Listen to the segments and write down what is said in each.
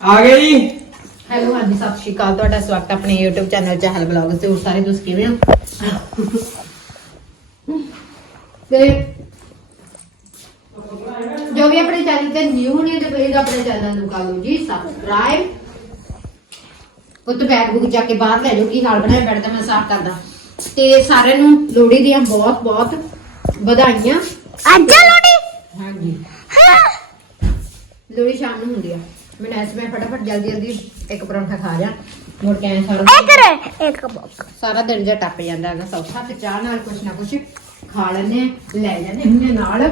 ਆ ਗਏ ਜੀ। ਹੈਲੋ ਹਾਂਜੀ ਸਤਿ ਸ਼੍ਰੀ ਅਕਾਲ। ਤੁਹਾਡਾ ਸਵਾਗਤ ਹੈ ਆਪਣੇ YouTube ਚੈਨਲ ਚਹਿਲ ਬਲੌਗਸ ਤੇ। ਹੋਰ ਸਾਰੇ ਤੁਸੀਂ ਕਿਵੇਂ ਹੋ? ਤੇ ਜੋ ਵੀ ਆਪਣੇ ਚੈਨਲ ਤੇ ਨਿਊ ਨੇ ਤੇ ਪਲੀਜ਼ ਆਪਣੇ ਚੈਨਲ ਨੂੰ ਕਰ ਲਓ ਜੀ ਸਬਸਕ੍ਰਾਈਬ ਉੱਤੇ ਬੈਗ ਬੁੱਕ ਜਾ ਕੇ ਬਾਹਰ ਲੈ ਜਾਓ ਕੀ ਨਾਲ ਬਣਾਇਆ ਬੈਠ ਤੇ ਮੈਂ ਸਾਫ਼ ਕਰਦਾ। ਤੇ ਸਾਰਿਆਂ ਨੂੰ ਲੋਹੜੀ ਦੀਆਂ ਬਹੁਤ ਬਹੁਤ ਵਧਾਈਆਂ। ਅੱਜ ਲੋੜੀ ਹਾਂਜੀ। ਲੋਹੜੀ ਸ਼ਾਮ ਨੂੰ ਹੁੰਦੀ ਆ। ਮੈਂ ਐਸ ਮੈਂ ਫਟਾਫਟ ਜਲਦੀ ਜਲਦੀ ਇੱਕ ਪਰੌਂਠਾ ਖਾ ਜਾ ਮੁੜ ਕੇ ਆਏ ਸਾਰਾ ਇਧਰ ਇੱਕ ਬੋਕ ਸਾਰਾ ਦਿਨ ਜਿਹਾ ਟੱਪ ਜਾਂਦਾ ਹੈਗਾ ਸੌਖਾ ਤੇ ਚਾਹ ਨਾਲ ਕੁਛ ਨਾ ਕੁਛ ਖਾ ਲੈਨੇ ਆਂ, ਲੈ ਜਾਂਦੇ ਹੁੰਦੇ ਨਾਲ।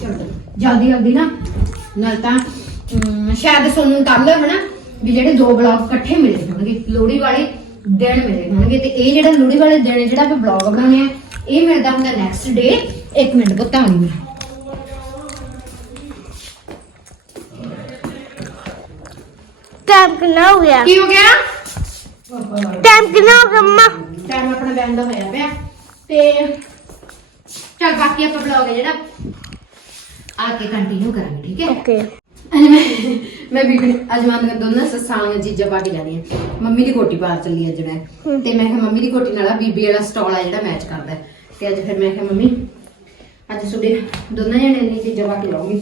ਚਲੋ ਜਲਦੀ ਜਲਦੀ ਨਾ ਨਾਲ ਤਾਂ ਅਮ, ਸ਼ਾਇਦ ਸੋਨੂੰ ਕੱਲ ਹਨਾ ਵੀ ਜਿਹੜੇ ਦੋ ਬਲੌਗ ਇਕੱਠੇ ਮਿਲੇ ਹੋਣਗੇ ਲੋਹੜੀ ਵਾਲੇ ਦਿਨ ਮਿਲੇ ਹੋਣਗੇ ਤੇ ਇਹ ਜਿਹੜਾ ਲੋਹੜੀ ਵਾਲੇ ਦਿਨ ਜਿਹੜਾ ਆਪਾਂ ਬਲੌਗ ਬਣਾਉਣੇ ਆ ਇਹ ਮਿਲਦਾ ਹੁੰਦਾ ਨੈਕਸਟ ਡੇ 1 ਮਿੰਟ ਬਤਾ ਨਹੀਂ ਟਾਈਮ ਕਿੰਨਾ ਹੋ ਗਿਆ? ਕੀ ਹੋ ਗਿਆ? ਟਾਈਮ ਕਿੰਨਾ ਹੋ ਗਿਆ ਮੰਮਾ? ਟਾਈਮ ਆਪਣਾ ਬੈਂਡ ਦਾ ਹੋਇਆ ਪਿਆ। ਤੇ ਚਲ ਬਾਕੀ ਆਪਾਂ ਬਲੌਗ ਹੈ ਜਿਹੜਾ ਆ ਕੇ ਕੰਟੀਨਿਊ ਕਰਾਂਗੇ ਠੀਕ ਹੈ? ਓਕੇ ਅੱਜ ਮੈਂ ਮੈਂ ਵੀ ਅੱਜ ਮੰਨ ਕੇ ਦੋਨਾਂ ਸੱਸਾਂ ਚੀਜ਼ਾਂ ਪਾ ਕੇ ਜਾਣੀ ਹੈ। ਮੰਮੀ ਦੀ ਕੋਟੀ ਪਾਰ ਚੱਲੀ ਹੈ। ਜਿਹੜਾ ਤੇ ਮੈਂ ਕਿਹਾ ਮੰਮੀ ਦੀ ਕੋਟੀ ਨਾਲ ਆ ਬੀਬੀ ਵਾਲਾ ਸਟਾਲ ਆ ਜਿਹੜਾ ਮੈਚ ਕਰਦਾ। ਤੇ ਅੱਜ ਫਿਰ ਮੈਂ ਕਿਹਾ ਮੰਮੀ ਅੱਜ ਤੁਹਾਡੇ ਦੋਨਾਂ ਜਣੇ ਨੇ ਚੀਜ਼ਾਂ ਪਾ ਕੇ ਲਾਉਂਗੀ।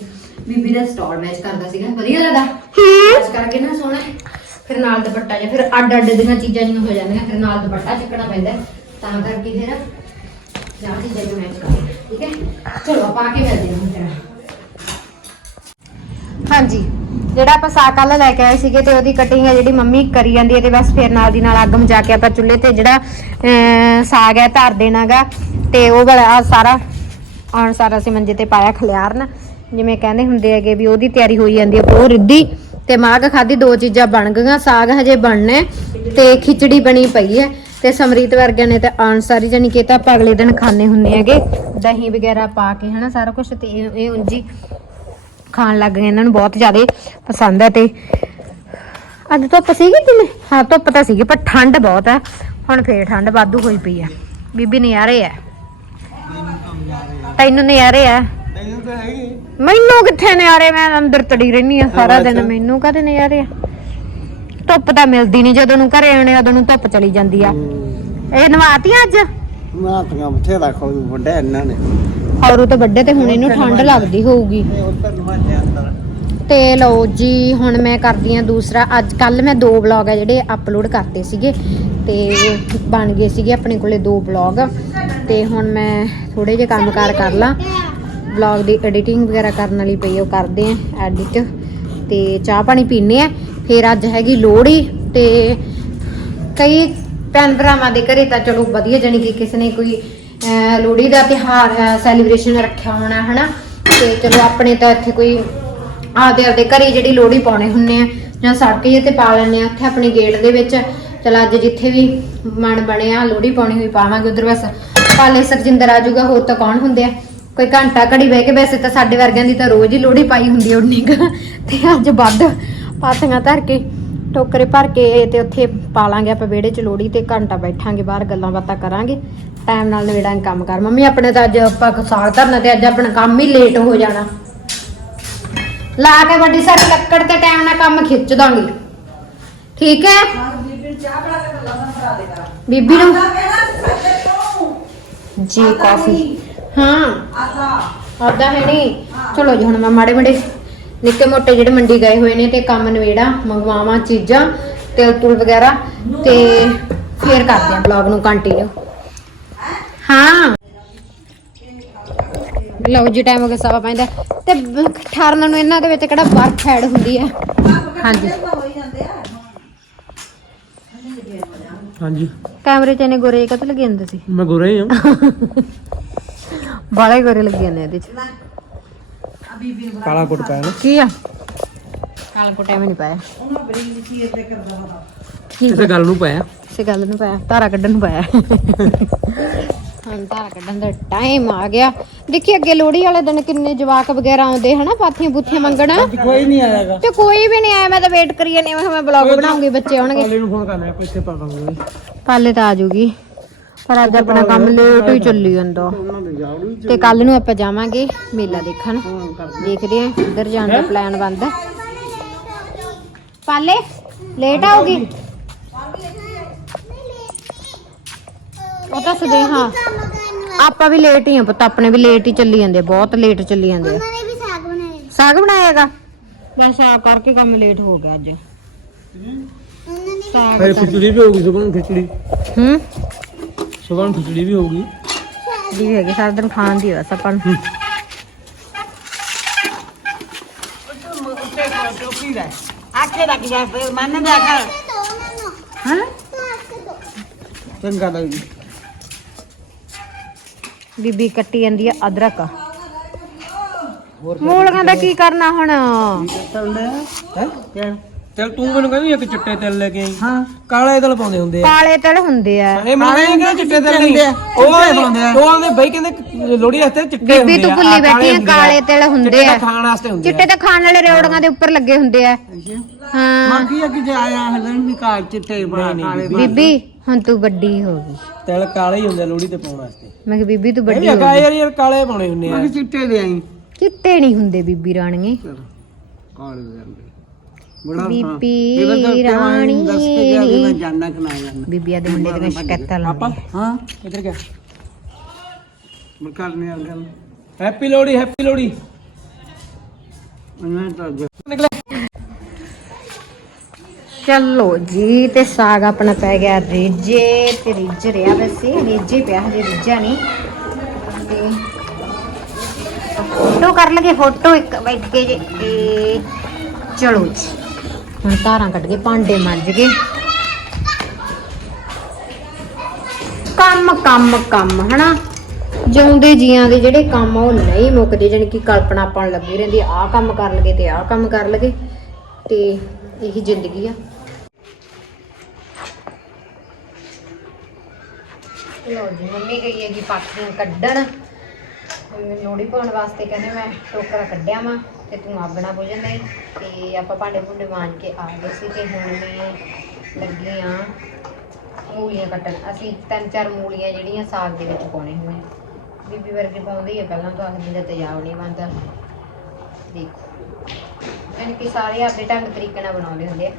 ਬੀਬੀ ਦਾ ਸਟਾਲ ਮੈਚ ਕਰਦਾ ਸੀਗਾ। ਵਧੀਆ ਲੱਗਦਾ? ਮੈਚ ਕਰਕੇ ਨਾ ਸੋਹਣਾ ਫਿਰ ਨਾਲ ਦੁਪੱਟਾ ਜਾਂ ਫਿਰ ਅੱਡ ਅੱਡ ਦੀਆਂ ਚੀਜ਼ਾਂ ਜਿਹੀਆਂ ਹੋ ਜਾਂਦੀਆਂ ਫਿਰ ਨਾਲ ਦੁਪੱਟਾ ਚੱਕਣਾ ਪੈਂਦਾ। ਤਾਂ ਕਰਕੇ ਫਿਰ ਜਾਂ ਚੀਜ਼ਾਂ ਨੂੰ ਮੈਚ ਕਰਦੇ ਠੀਕ ਹੈ? ਚਲੋ ਪਾ ਕੇ ਮਿਲਦੇ ਹਾਂ ਹਾਂਜੀ। ਜਿਹੜਾ ਆਪਾਂ ਸਾਗ ਕੱਲ ਲੈ ਕੇ ਆਏ ਸੀਗੇ ਤੇ ਉਹਦੀ ਕਟਿੰਗ ਹੈ ਜਿਹੜੀ ਮੰਮੀ ਕਰੀ ਜਾਂਦੀ ਹੈ ਤੇ ਬਸ ਫਿਰ ਨਾਲ ਦੀ ਨਾਲ ਅੱਗ ਮਚਾ ਕੇ ਆਪਾਂ ਚੁੱਲ੍ਹੇ ਤੇ ਜਿਹੜਾ ਸਾਗ ਹੈ ਧਰ ਦੇਣਾਗਾ ਤੇ ਉਹ ਵਾਲਾ ਸਾਰਾ ਆਉਣ ਸਾਰਾ ਅਸੀਂ ਮੰਜੇ ਤੇ ਪਾਇਆ ਖਲਿਆਰਨ ਜਿਵੇਂ ਕਹਿੰਦੇ ਹੁੰਦੇ ਹੈਗੇ ਵੀ ਉਹਦੀ ਤਿਆਰੀ ਹੋਈ ਜਾਂਦੀ ਹੈ, ਉਹ ਰਿੱਧੀ ਤੇ ਮਾਗ ਖਾਦੀ ਦੋ ਚੀਜ਼ਾਂ ਬਣ ਗਈਆਂ, ਸਾਗ ਹਜੇ ਬਣਨਾ ਤੇ ਖਿਚੜੀ ਬਣੀ ਪਈ ਹੈ ਤੇ ਸਮਰੀਤ ਵਰਗਿਆਂ ਨੇ ਤੇ ਆਉਣ ਸਾਰੀ ਜਾਨੀ ਕਿ ਤਾਂ ਆਪਾਂ ਅਗਲੇ ਦਿਨ ਖਾਣੇ ਹੁੰਦੇ ਹੈਗੇ, ਦਹੀਂ ਵਗੈਰਾ ਪਾ ਕੇ ਹਨਾ ਸਾਰਾ ਕੁਝ ਤੇ ਇਹ ਉਂਜੀ ਖਾਣ ਲੱਗ ਗਏ, ਇਹਨਾਂ ਨੂੰ ਬਹੁਤ ਜ਼ਿਆਦਾ ਪਸੰਦ ਹੈ ਤੇ ਅੱਜ ਧੁੱਪ ਸੀਗੀ ਦਿਨੇ ਹਾਂ, ਧੁੱਪ ਤਾਂ ਸੀਗੀ, ਪਰ ਠੰਡ ਬਹੁਤ ਹੈ, ਹੁਣ ਫੇਰ ਠੰਡ ਵਾਧੂ ਹੋਈ ਪਈ ਹੈ। ਬੀਬੀ ਨਜ਼ਾਰੇ ਹੈ। ਤੈਨੂੰ ਨਜ਼ਾਰੇ ਆ ਤੈਨੂੰ ਤਾਂ ਹੈਗੀ ਮੈਨੂੰ ਕਿੱਥੇ ਨਜ਼ਾਰੇ ਮੈਂ ਅੰਦਰ ਤੜੀ ਰਹਿਨੀ ਆ ਸਾਰਾ ਦਿਨ। ਮੈਨੂੰ ਕਦੇ ਨਜ਼ਾਰੇ ਆ? ਧੁੱਪ ਤਾਂ ਮਿਲਦੀ ਨਹੀਂ ਜਦੋਂ ਨੂੰ ਘਰੇ ਆਉਣੇ ਉਦੋਂ ਨੂੰ ਧੁੱਪ ਚਲੀ ਜਾਂਦੀ ਆ। ਇਹ ਨਵਾਤੀਆਂ ਅੱਜ? ਮਾਤੀਆਂ ਬਥੇਰਾ ਖੋ ਵੱਡਾ ਇਹਨਾਂ ਨੇ। ਔਰੂ ਤਾਂ ਵੱਡੇ ਤੇ ਹੁਣ ਇਹਨੂੰ ਠੰਡ ਲੱਗਦੀ ਹੋਊਗੀ। ਤੇ ਲਓ ਜੀ ਹੁਣ ਮੈਂ ਕਰਦੀ ਆ ਦੂਸਰਾ। ਅੱਜ ਕੱਲ ਮੈਂ ਦੋ ਵਲੌਗ ਆ ਜਿਹੜੇ ਅਪਲੋਡ ਕਰਤੇ ਸੀਗੇ ਤੇ ਬਣ ਗਏ ਸੀਗੇ ਆਪਣੇ ਕੋਲੇ ਦੋ ਵਲੌਗ ਤੇ ਹੁਣ ਮੈਂ ਥੋੜੇ ਜਿਹੇ ਕੰਮਕਾਰ ਕਰ ਲਾਂ। ਵਲੌਗ ਦੀ ਐਡੀਟਿੰਗ ਵਗੈਰਾ ਕਰਨ ਵਾਲੀ ਪਈ ਉਹ ਕਰਦੇ ਆ ਐਡਿਟ ਤੇ ਚਾਹ ਪਾਣੀ ਪੀਨੇ ਆ। ਫਿਰ ਅੱਜ ਹੈਗੀ ਲੋਹੜੀ ਤੇ ਕਈ ਭੈਣ ਭਰਾਵਾਂ ਦੇ ਘਰੇ ਤਾਂ ਚਲੋ ਵਧੀਆ ਜਾਨੀ ਕਿ ਕਿਸੇ ਨੇ ਕੋਈ ਲੋਹੜੀ ਦਾ ਤਿਹਾਰ ਸੈਲੀਬ੍ਰੇਸ਼ਨ ਰੱਖਿਆ ਹੋਣਾ, ਹਨਾ? ਤੇ ਚਲੋ ਆਪਣੇ ਤਾਂ ਇੱਥੇ ਕੋਈ ਆਪਦੇ ਆਪਦੇ ਘਰੇ ਜਿਹੜੀ ਲੋਹੜੀ ਪਾਉਣੇ ਹੁੰਨੇ ਆ, ਜਾਂ ਸੜਕ ਜੇ ਤੇ ਪਾ ਲੈਣੇ ਆ, ਉੱਥੇ ਆਪਣੇ ਗੇਟ ਦੇ ਵਿੱਚ। ਚਲ ਅੱਜ ਜਿੱਥੇ ਵੀ ਮਨ ਬਣਿਆ, ਲੋਹੜੀ ਪਾਉਣੀ ਹੋਈ ਪਾਵਾਂਗੇ ਉਧਰ ਬਸ। ਪਾਲੇ ਸਰਜਿੰਦਰ ਆ ਜਾਊਗਾ ਹੋਰ ਤਾਂ ਕੌਣ ਹੁੰਦੇ ਆ? ਕੋਈ ਘੰਟਾ ਘੜੀ ਬਹਿ ਕੇ ਵੈਸੇ ਤਾਂ ਸਾਡੇ ਵਰਗਿਆਂ ਦੀ ਤਾਂ ਰੋਜ਼ ਹੀ ਲੋਹੜੀ ਪਾਈ ਹੁੰਦੀ ਉਨੀ ਕੁ। ਤੇ ਅੱਜ ਵੱਧ ਪਾਥੀਆਂ ਧਰ ਕੇ ਟੋਕਰੇ ਭਰ ਕੇ ਤੇ ਉੱਥੇ ਪਾ ਲਾਂਗੇ ਆਪਾਂ ਵਿਹੜੇ 'ਚ ਲੋਹੜੀ ਤੇ ਘੰਟਾ ਬੈਠਾਂਗੇ ਬਾਹਰ ਗੱਲਾਂ ਬਾਤਾਂ ਕਰਾਂਗੇ। ਟਾਈਮ ਨਾਲ ਨਵੇੜਾਂਗੇ ਕੰਮ ਕਰ। ਮੰਮੀ ਆਪਣੇ ਤਾਂ ਅੱਜ ਆਪਾਂ ਸਾਗ ਧਰਨਾ ਤੇ ਅੱਜ ਆਪਣਾ ਕੰਮ ਹੀ ਲੇਟ ਹੋ ਜਾਣਾ। ਲਾ ਕੇ ਵੱਡੀ ਸਾਰੀ ਲੱਕੜ ਤੇ ਟਾਈਮ ਨਾਲ ਕੰਮ ਖਿੱਚ ਦਾਂਗੇ। ਠੀਕ ਹੈ? ਬੀਬੀ ਨੂੰ ਜੀ ਕਾਫੀ। ਹਾਂ। ਆਦਾ ਹੈ ਨਹੀਂ ਚਲੋ ਜੀ ਹੁਣ ਮੈਂ ਮਾੜੇ ਮਾੜੇ ਨਿੱਕੇ ਮੋਟੇ ਜਿਹੜੇ ਮੰਡੀ ਗਏ ਹੋਏ ਨੇ ਤੇ ਕੰਮ ਨਵੇੜਾ ਮੰਗਵਾਵਾਂ ਚੀਜ਼ਾਂ ਤੇਲ ਤੂਲ ਵਗੈਰਾ ਤੇ ਫੇਰ ਕਰਦੇ ਆਂ ਬਲੌਗ ਨੂੰ ਕੰਟੀਨਿਊ ਹਾਂ। ਲਓ ਜੀ ਟਾਈਮ ਹੋ ਗਿਆ ਸਵਾ ਪੈਂਦਾ ਤੇ ਬ- ਠਾਰਨ ਨੂੰ ਇਹਨਾਂ ਦੇ ਵਿੱਚ ਕਿਹੜਾ ਬਰਫ ਐਡ ਹੁੰਦੀ ਹੈ ਹਾਂਜੀ। ਹਾਂਜੀ। ਕੈਮਰੇ 'ਚ ਇਹਨੇ ਗੋਰੇ ਕਦ ਲੱਗੇ ਹੁੰਦੇ ਸੀ। ਮੈਂ ਗੋਰਾ ਹਾਂ। ਬਾਲੇ ਗੋਰੇ ਲੱਗੇ ਨੇ ਇਹਦੇ 'ਚ। ਕਾਲਾ ਕੋਟ ਪਾਇਆ ਨਾ। ਕੀ ਆ? ਕਾਲ ਕੋ ਟਾਈਮ ਨਹੀਂ ਪਾਇਆ। ਕਿਸੇ ਗੱਲ ਨੂੰ ਪਾਇਆ। ਇਸੇ ਗੱਲ ਨੂੰ ਪਾਇਆ। ਧਾਰਾ ਕੱਢਣ ਨੂੰ ਪਾਇਆ। ਹੁਣ ਧਾਰਾ ਕੱਢਣ ਦਾ ਟਾਈਮ ਆ ਗਿਆ। ਦੇਖੀ ਅੱਗੇ ਲੋਹੜੀ ਵਾਲੇ ਦਿਨ ਕਿੰਨੇ ਜਵਾਕ ਵਗੈਰਾ ਆਉਂਦੇ ਹਨਾ ਪਾਥੀਆਂ ਬੁੱਥੀਆਂ ਮੰਗਣ। ਕੋਈ ਨਹੀਂ ਆਇਆਗਾ। ਤੇ ਕੋਈ ਵੀ ਨਹੀਂ ਆਇਆ ਮੈਂ ਤਾਂ ਵੇਟ ਕਰੀ ਜਾਂਦੀ ਹਾਂ ਮੈਂ ਮੈਂ ਬਲੌਗ ਬਣਾਉਂਗੀ ਬੱਚੇ ਆਉਣਗੇ। ਕਾਲੇ ਨੂੰ ਫੋਨ ਕਰਨਾ ਕੋਈ ਇੱਥੇ ਪਾ ਦਾਂਗੇ। ਪਾਲੇ ਤਾਂ ਆ ਜੂਗੀ ਪਰ ਅੱਜ ਆਪਣਾ ਕੰਮ ਲੇਟ ਹੀ ਚੱਲੀ ਜਾਂਦਾ। ਤੇ ਕੱਲ ਨੂੰ ਆਪਾਂ ਜਾਵਾਂਗੇ ਮੇਲਾ ਦੇਖਣ। ਦੇਖਦੇ ਆਂ ਕਿੱਧਰ ਜਾਣ ਦਾ ਪਲਾਨ ਬਣਦਾ। ਪਾਲੇ ਲੇਟ ਆਉਗੀ ਉਹ ਤਾਂ ਸਦੇ ਹਾਂ। ਆਪਾਂ ਵੀ ਲੇਟ ਹੀ ਆ ਪੁੱਤ ਆਪਣੇ ਵੀ ਲੇਟ ਹੀ ਚੱਲੀ ਜਾਂਦੇ ਬਹੁਤ ਲੇਟ ਚੱਲੀ ਜਾਂਦੇ ਆ। ਉਹਨਾਂ ਨੇ ਵੀ ਸਾਗ ਬਣਾਇਆ ਸਾਗ ਬਣਾਏਗਾ? ਬਸ ਆ ਕਰਕੇ ਕੰਮ ਲੇਟ ਹੋ ਗਿਆ ਅੱਜ। ਉਹਨਾਂ ਨੇ ਸਾਗ ਖਿਚੜੀ ਵੀ ਹੋਊਗੀ ਸੁਬਹ ਨੂੰ ਖਿਚੜੀ। ਹੂੰ? ਸੁਬਹ ਨੂੰ ਖਿਚੜੀ ਵੀ ਹੋਊਗੀ। ਦੀ ਹੈਗੀ ਸਾਰਾ ਦਿਨ ਖਾਣ ਦੀ ਬਸ ਆਪਾਂ ਨੂੰ। ਆਖੇ ਰੱਖ ਜਾ ਫਿਰ ਮੰਨ ਜਾ ਕਰ ਹਾਂ? ਚੰਗਾ ਲੱਗਦੀ ਬੀਬੀ ਕੱਟੀ ਜਾਂਦੀ ਆ ਅਦਰਕ। ਮੂਲੀਆਂ ਦਾ ਕੀ ਕਰਨਾ ਹੁਣ? ਹੈ? ਚਲ ਤੂੰ ਮੈਨੂੰ ਕਹਿੰਦੀ ਇੱਕ ਚਿੱਟੇ ਤਿਲ ਲੈ ਕੇ ਆਈ। ਹਾਂ। ਕਾਲੇ ਤਿਲ ਪਾਉਂਦੇ ਹੁੰਦੇ ਆ। ਕਾਲੇ ਤਿਲ ਹੁੰਦੇ ਆ। ਇਹ ਮੈਨੂੰ ਕਹਿੰਦੇ ਚਿੱਟੇ ਤਿਲ ਨਹੀਂ। ਉਹ ਉਹ ਆਂਦੇ ਬਈ ਕਹਿੰਦੇ ਲੋੜੀ ਵਾਸਤੇ ਚਿੱਟੇ ਬੀਬੀ ਹੁੰਦੇ ਤੂੰ ਆ, ਭੁੱਲੀ ਆਹ ਬੈਠੀ ਆ ਕਾਲੇ ਤਿਲ ਹੁੰਦੇ ਆ ਤਾਂ ਖਾਣ ਵਾਸਤੇ ਹੁੰਦੇ ਚਿੱਟੇ ਤਾਂ ਖਾਣ ਵਾਲੇ ਰੇਵੜੀਆਂ ਦੇ ਉੱਪਰ ਲੱਗੇ ਹੁੰਦੇ ਆ। ਹਾਂ। ਮਾਕੀ ਕਿ ਜੇ ਆਇਆ ਹਲਣ ਵੀ ਕਾਲ ਚਿੱਟੇ ਬਾ ਕਾਲੇ ਬੀਬੀ। ਹੁਣ ਤੂੰ ਵੱਡੀ ਹੋ ਗਈ। ਆ। ਤਿਲ ਕਾਲੇ ਹੀ ਹੁੰਦੇ ਆ ਲੋੜੀ ਤੇ ਪਾਉਣ ਵਾਸਤੇ। ਮੈਂ ਕਿਹਾ ਬੀਬੀ ਤੂੰ ਵੱਡੀ ਹੋ ਗਈ। ਯਾਰ ਯਾਰ ਕਾਲੇ ਪਾਉਣੇ ਹੁੰਦੇ ਆ। ਮੈਂ ਚਿੱਟੇ ਲੈ ਆਈ। ਚਿੱਟੇ ਨਹੀਂ ਹੁੰਦੇ ਬੀਬੀ ਰਾਣੀਏ। ਕਾਲੇ ਦੇ ਬੜਾ ਬੀਬੀ ਰਾਣੀ ਦੱਸ ਕੇ ਗਿਆ ਵੀ ਮੈਂ ਜਾਣਾ ਕਿ ਨਾ ਜਾਣਾ ਬੀਬੀਆਂ ਦੇ ਮੁੰਡੇ ਦੀਆਂ ਸ਼ਿਕਾਇਤਾਂ ਲਾਉਂਦੀ ਹਾਂ ਕਿੱਧਰ ਗਿਆ। ਮੈਂ ਕਰਨੇ ਆ ਗੱਲ ਹੈਪੀ ਲੋੜੀ ਹੈਪੀ ਲੋੜੀ ਮੈਂ ਤਾਂ ਅੱਗੇ ਨਿਕਲੇ। ਚਲੋ ਜੀ ਤੇ ਸਾਗ ਆਪਣਾ ਪੈ ਗਿਆ ਰਿੱਝੇ ਤੇ ਰਿੱਝ ਰਿਹਾ ਵੈਸੇ ਰਿੱਝੇ ਪਿਆ ਹਜੇ ਰਿੱਝਾ ਨਹੀਂ। ਤੇ ਫੋਟੋ ਕਰ ਲਗੇ ਫੋਟੋ ਇੱਕ ਬੈਠ ਕੇ ਜੀ। ਤੇ ਚਲੋ ਜੀ। ਹੁਣ ਧਾਰਾਂ ਕੱਢ ਕੇ ਭਾਂਡੇ ਮਾਂਜ ਗਏ ਕੰਮ ਕੰਮ ਕੰਮ, ਹਨਾ? ਜਿਉਂਦੇ ਜੀਆਂ ਦੇ ਜਿਹੜੇ ਕੰਮ ਉਹ ਨਹੀਂ ਮੁੱਕਦੇ, ਜਾਣੀ ਕਿ ਕਲਪਨਾ ਪਾਉਣ ਲੱਗੀ ਰਹਿੰਦੀ ਆਹ ਕੰਮ ਕਰ ਲਗੇ ਤੇ ਆਹ ਕੰਮ ਕਰ ਲਗੇ, ਤੇ ਇਹੀ ਜ਼ਿੰਦਗੀ ਆ। ਲੋ ਜੀ, ਮੰਮੀ ਗਈ ਹੈਗੀ ਪਾਥੀਆਂ ਕੱਢਣ। ਮੰਮੀ ਲੋੜੀ ਪਾਉਣ ਵਾਸਤੇ ਕਹਿੰਦੇ ਮੈਂ ਟੋਕਰਾ ਕੱਢਿਆ ਵਾਂ। ਤੇ ਤੂੰ ਆਪਣਾ ਭੋਜਨ ਦੇ ਤੇ ਆਪਾਂ ਭਾਂਡੇ ਭੁੰਡੇ ਮਾਂਜ ਕੇ ਆ ਗਏ ਸੀ ਤੇ ਹੁਣ ਮੈਂ ਲੱਗੀ ਆ ਮੂਲੀਆਂ ਕੱਟਣ। ਅਸੀਂ ਤਿੰਨ ਚਾਰ ਮੂਲੀਆਂ ਜਿਹੜੀਆਂ ਸਾਗ ਦੇ ਵਿੱਚ ਪਾਉਣੇ ਹੋਏ ਬੀਬੀ ਵਰਗੇ ਪਾਉਂਦੇ ਹੀ ਆ, ਪਹਿਲਾਂ ਤਾਂ ਆਖਦੀ ਦਾ ਤੇਜ਼ਾਬ ਨਹੀਂ ਬਣਦਾ। ਦੇਖੋ। ਯਾਨੀ ਕਿ ਸਾਰੇ ਆਪਣੇ ਢੰਗ ਤਰੀਕੇ ਨਾਲ ਬਣਾਉਂਦੇ ਹੁੰਦੇ ਆ।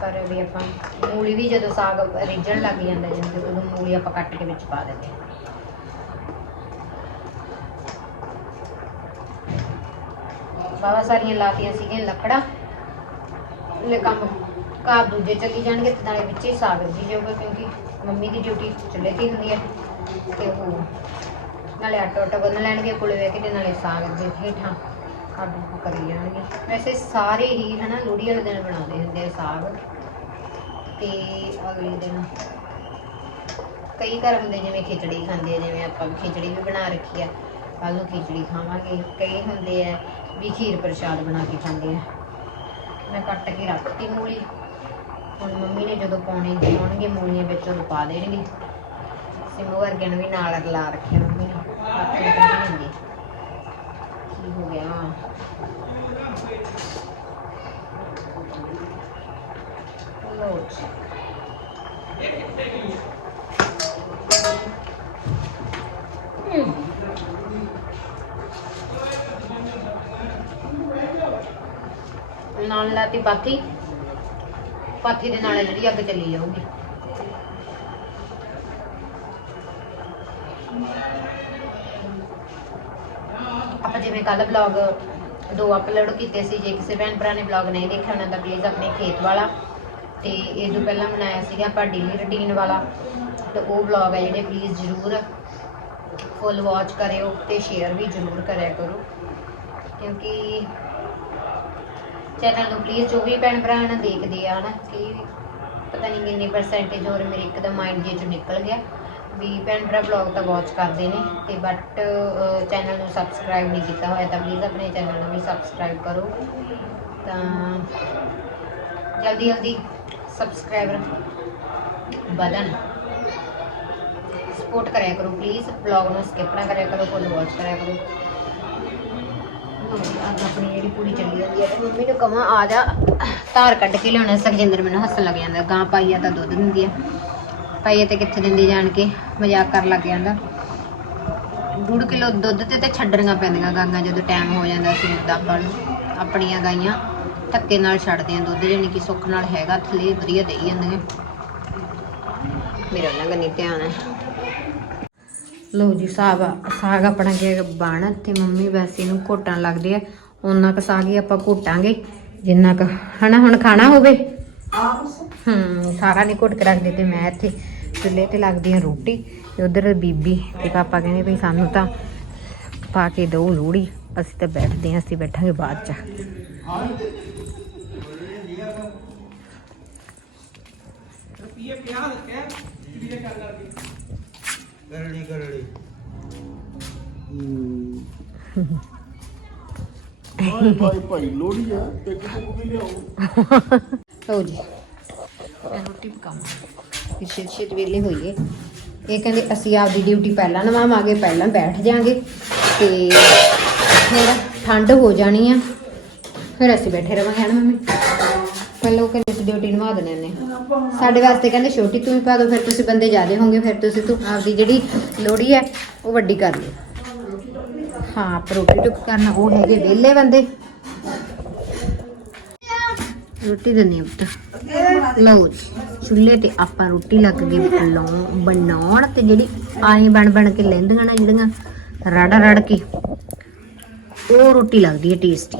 ਪਰ ਵੀ ਆਪਾਂ ਮੂਲੀ ਵੀ ਜਦੋਂ ਸਾਗ ਰਿੱਝਣ ਲੱਗ ਜਾਂਦਾ ਜਦੋਂ ਉਦੋਂ ਮੂਲੀ ਆਪਾਂ ਕੱਟ ਕੇ ਵਿੱਚ ਪਾ ਦਿੰਦੇ ਹਾਂ ਬਾਬਾ ਸਾਰੀਆਂ ਲਾਤੀਆਂ ਸੀਗੀਆਂ ਲੱਕੜਾਂ। ਲੈ ਕੰਮ ਘਰ ਦੂਜੇ ਚੱਲੀ ਜਾਣਗੇ ਤੇ ਨਾਲੇ ਵਿੱਚ ਹੀ ਸਾਗ ਰਿੱਝੀ ਜਾਊਗਾ ਕਿਉਂਕਿ ਮੰਮੀ ਦੀ ਡਿਊਟੀ ਚੁੱਲ੍ਹੇ ਤੇ ਹੁੰਦੀ ਹੈ ਤੇ ਉਹ ਨਾਲੇ ਆਟਾ ਆਟਾ ਗੁੰਨ ਲੈਣਗੇ ਕੋਲੇ ਬਹਿ ਕੇ ਤੇ ਨਾਲੇ ਸਾਗ ਦੇ ਹੇਠਾਂ ਕਾਬੂ ਕਰੀ ਜਾਣਗੇ। ਵੈਸੇ ਸਾਰੇ ਹੀ ਹਨਾ ਲੋਹੜੀ ਵਾਲੇ ਦਿਨ ਬਣਾਉਂਦੇ ਹੁੰਦੇ ਆ ਸਾਗ। ਤੇ ਅਗਲੇ ਦਿਨ ਕਈ ਘਰ ਹੁੰਦੇ ਜਿਵੇਂ ਖਿਚੜੀ ਖਾਂਦੇ ਆ, ਜਿਵੇਂ ਆਪਾਂ ਖਿਚੜੀ ਵੀ ਬਣਾ ਰੱਖੀ ਆ ਕੱਲ ਨੂੰ ਖਿਚੜੀ ਖਾਵਾਂਗੇ। ਕਈ ਹੁੰਦੇ ਆ ਵੀ ਖੀਰ ਪ੍ਰਸ਼ਾਦ ਬਣਾ ਕੇ ਖਾਂਦੇ ਆ। ਮੈਂ ਕੱਟ ਕੇ ਰੱਖਤੀ ਮੂਲੀ। ਹੁਣ ਮੰਮੀ ਨੇ ਜਦੋਂ ਪਾਉਣੇ ਪਾਉਣਗੇ, ਮੂਲੀਆਂ ਵਿੱਚ ਉਹ ਪਾ ਦੇਣਗੇ। ਸਿਮੂ ਵਰਗਿਆਂ ਨੂੰ ਵੀ ਨਾਲ ਰਲਾ ਰੱਖਿਆ ਮੰਮੀ ਨੇ। ਆਪਣੇ ਕੱਢੀ ਕੀ ਹੋ ਗਿਆ? ਲਓ ਨਾਲ ਲਾਤੀ ਪਾਥੀ। ਪਾਥੀ ਦੇ ਨਾਲ ਜਿਹੜੀ ਅੱਗ ਚੱਲੀ ਜਾਊਗੀ। ਆਪਾਂ ਜਿਵੇਂ ਕੱਲ ਵਲੌਗ ਦੋ ਅਪਲੋਡ ਕੀਤੇ ਸੀ, ਜੇ ਕਿਸੇ ਭੈਣ ਭਰਾ ਨੇ ਵਲੌਗ ਨਹੀਂ ਦੇਖਿਆ ਉਹਨਾਂ ਦਾ ਪਲੀਜ਼ ਆਪਣੇ ਖੇਤ ਵਾਲਾ ਤੇ ਇਹ ਤੋਂ ਪਹਿਲਾਂ ਬਣਾਇਆ ਸੀਗਾ ਆਪਾਂ ਡੇਲੀ ਰੁਟੀਨ ਵਾਲਾ। ਤੇ ਉਹ ਵਲੌਗ ਹੈ ਜਿਹੜੇ ਪਲੀਜ਼ ਜ਼ਰੂਰ ਫੁੱਲ ਵਾਚ ਕਰਿਓ ਤੇ ਸ਼ੇਅਰ ਵੀ ਜ਼ਰੂਰ ਕਰਿਆ ਕਰੋ। ਕਿਉਂਕਿ ਚੈਨਲ ਨੂੰ ਪਲੀਜ਼ ਜੋ ਵੀ ਭੈਣ ਭਰਾ ਨਾ ਦੇਖਦੇ ਆ ਨਾ, ਕਿ ਪਤਾ ਨਹੀਂ ਕਿੰਨੀ ਪਰਸੈਂਟੇਜ ਹੋਰ ਮੇਰੇ ਇੱਕਦਮ ਮਾਈਂਡ ਜੇ ਚੋਂ ਨਿਕਲ ਗਿਆ। ਵੀ ਭੈਣ ਭਰਾ ਵਲੌਗ ਤਾਂ ਵਾਚ ਕਰਦੇ ਨੇ, ਤੇ ਬਟ ਚੈਨਲ ਨੂੰ ਸਬਸਕ੍ਰਾਈਬ ਨਹੀਂ ਕੀਤਾ ਹੋਇਆ ਤਾਂ ਪਲੀਜ਼ ਆਪਣੇ ਚੈਨਲ ਨੂੰ ਵੀ ਸਬਸਕ੍ਰਾਈਬ ਕਰੋ। ਤਾਂ ਜਲਦੀ ਜਲਦੀ ਸਬਸਕ੍ਰਾਈਬਰ ਵਧਣ। ਸਪੋਰਟ ਕਰਿਆ ਕਰੋ ਪਲੀਜ਼ ਵਲੌਗ ਨੂੰ ਸਕਿਪ ਨਾ ਕਰਿਆ ਕਰੋ ਫੁੱਲ ਵਾਚ ਕਰਿਆ ਕਰੋ। ਅੱਜ ਆਪਣੀ ਜਿਹੜੀ ਪੂਰੀ ਚੱਲੀ ਜਾਂਦੀ ਹੈ ਤੇ ਮੰਮੀ ਨੂੰ ਕਹਾਂ ਆ ਜਾ। ਧਾਰ ਕੱਢ ਕੇ ਲਿਆਉਣਾ। ਸੁਖਜਿੰਦਰ ਮੈਨੂੰ ਹੱਸਣ ਲੱਗ ਜਾਂਦਾ। ਗਾਂ ਪਾਈ ਤਾਂ ਦੁੱਧ ਦਿੰਦੀ ਆ। ਪਾਈਏ ਤੇ ਕਿੱਥੇ ਦਿੰਦੀ ਜਾਣ ਕੇ? ਮਜ਼ਾਕ ਕਰ ਲੱਗ ਜਾਂਦਾ। ਡੂਢ ਕਿਲੋ ਦੁੱਧ ਤੇ ਤੇ ਛੱਡਣੀਆਂ ਪੈਂਦੀਆਂ ਗਾਂਆਂ ਜਦੋਂ ਟਾਈਮ ਹੋ ਜਾਂਦਾ ਸੀ ਦੁੱਧ ਆਪਾਂ ਨੂੰ। ਆਪਣੀਆਂ ਗਾਈਆਂ ਧੱਕੇ ਨਾਲ ਛੱਡਦੀਆਂ ਦੁੱਧ, ਜਾਣੀ ਕਿ ਸੁੱਖ ਨਾਲ ਹੈਗਾ, ਥਲੇ ਵਧੀਆ ਦੇਈ ਜਾਂਦੀਆਂ। ਮੇਰਾ ਨਾ ਗਨੀ ਧਿਆਨ ਹੈ। ਲਓ ਜੀ, ਸਾਗ ਸਾਗ ਆਪਣਾ ਕੀ ਬਣ ਤੇ ਮੰਮੀ ਵੈਸੇ ਨੂੰ ਘੋਟਣ ਲੱਗਦੇ ਆ। ਉਹਨਾਂ ਕ ਸਾਗ ਹੀ ਆਪਾਂ ਘੋਟਾਂਗੇ, ਜਿੰਨਾ ਕ, ਹਨਾ, ਹੁਣ ਖਾਣਾ ਹੋਵੇ। ਹੂੰ, ਸਾਰਾ ਨਹੀਂ ਘੁੱਟ ਕੇ ਰੱਖਦੇ ਤੇ ਮੈਂ ਇੱਥੇ ਚੁੱਲ੍ਹੇ ਤੇ ਲੱਗਦੀ ਆ ਰੋਟੀ ਤੇ ਉਧਰ ਬੀਬੀ ਤੇ ਪਾਪਾ ਕਹਿੰਦੇ ਵੀ ਸਾਨੂੰ ਤਾਂ ਪਾ ਕੇ ਦਿਓ ਲੋੜੀ ਅਸੀਂ ਤਾਂ ਬੈਠਦੇ ਹਾਂ, ਅਸੀਂ ਬੈਠਾਂਗੇ ਬਾਅਦ ਚ। ਕਰੜੀ ਕਰੜੀ। ਭਾਈ ਭਾਈ ਲੋੜੀ ਆ ਇੱਕ ਕੁੱਕ ਵੀ ਲਿਆਓ। ਲਓ ਜੀ। ਮੈਂ ਰੋਟੀ ਪਕਾਵਾਂ ਫਿਰ ਛੇਤੀ ਛੇਤੀ ਵੇਲੇ ਹੋਈਏ ਇਹ ਕਹਿੰਦੇ ਅਸੀਂ ਆਪਦੀ ਡਿਊਟੀ ਪਹਿਲਾਂ ਨਵਾਵਾਂਗੇ ਪਹਿਲਾਂ ਬੈਠ ਜਾਾਂਗੇ। ਤੇ ਫਿਰ ਠੰਡ ਹੋ ਜਾਣੀ ਆ। ਫਿਰ ਅਸੀਂ ਬੈਠੇ ਰਵਾਂਗੇ ਹਨਾ ਮੰਮੀ? ਪਹਿਲਾਂ ਉਹ ਕਹਿੰਦੇ ਸੀ, ਡਿਊਟੀ ਨਵਾ ਦੇਣੇ ਨੇ। ਸਾਡੇ ਵਾਸਤੇ ਕਹਿੰਦੇ, ਛੋਟੀ ਤੂੰ ਹੀ ਪਾ ਦੋ, ਫਿਰ ਤੁਸੀਂ ਬੰਦੇ ਜ਼ਿਆਦੇ ਹੋਣਗੇ, ਫਿਰ ਤੁਸੀਂ ਤੂੰ ਆਪਦੀ ਜਿਹੜੀ ਲੋੜੀ ਹੈ, ਉਹ ਵੱਡੀ ਕਰ ਲਿਓ। ਹਾਂ, ਆਪਾਂ ਰੋਟੀ ਟੁੱਕ ਕਰਨਾ, ਉਹ ਹੈਗੇ ਵਿਹਲੇ ਬੰਦੇ। ਰੋਟੀ ਦਿੰਦੇ ਆ ਪੁੱਤ। ਲਓ ਚੁੱਲ੍ਹੇ ਤੇ ਆਪਾਂ ਰੋਟੀ ਲੱਗ ਗਈ ਬਣਾਉਣ ਤੇ ਜਿਹੜੀ ਆਏ ਬਣ ਬਣ ਕੇ ਲੈਂਦੀਆਂ ਨਾ ਜਿਹੜੀਆਂ ਰੜ ਰੜ ਕੇ। ਉਹ ਰੋਟੀ ਲੱਗਦੀ ਹੈ ਟੇਸਟੀ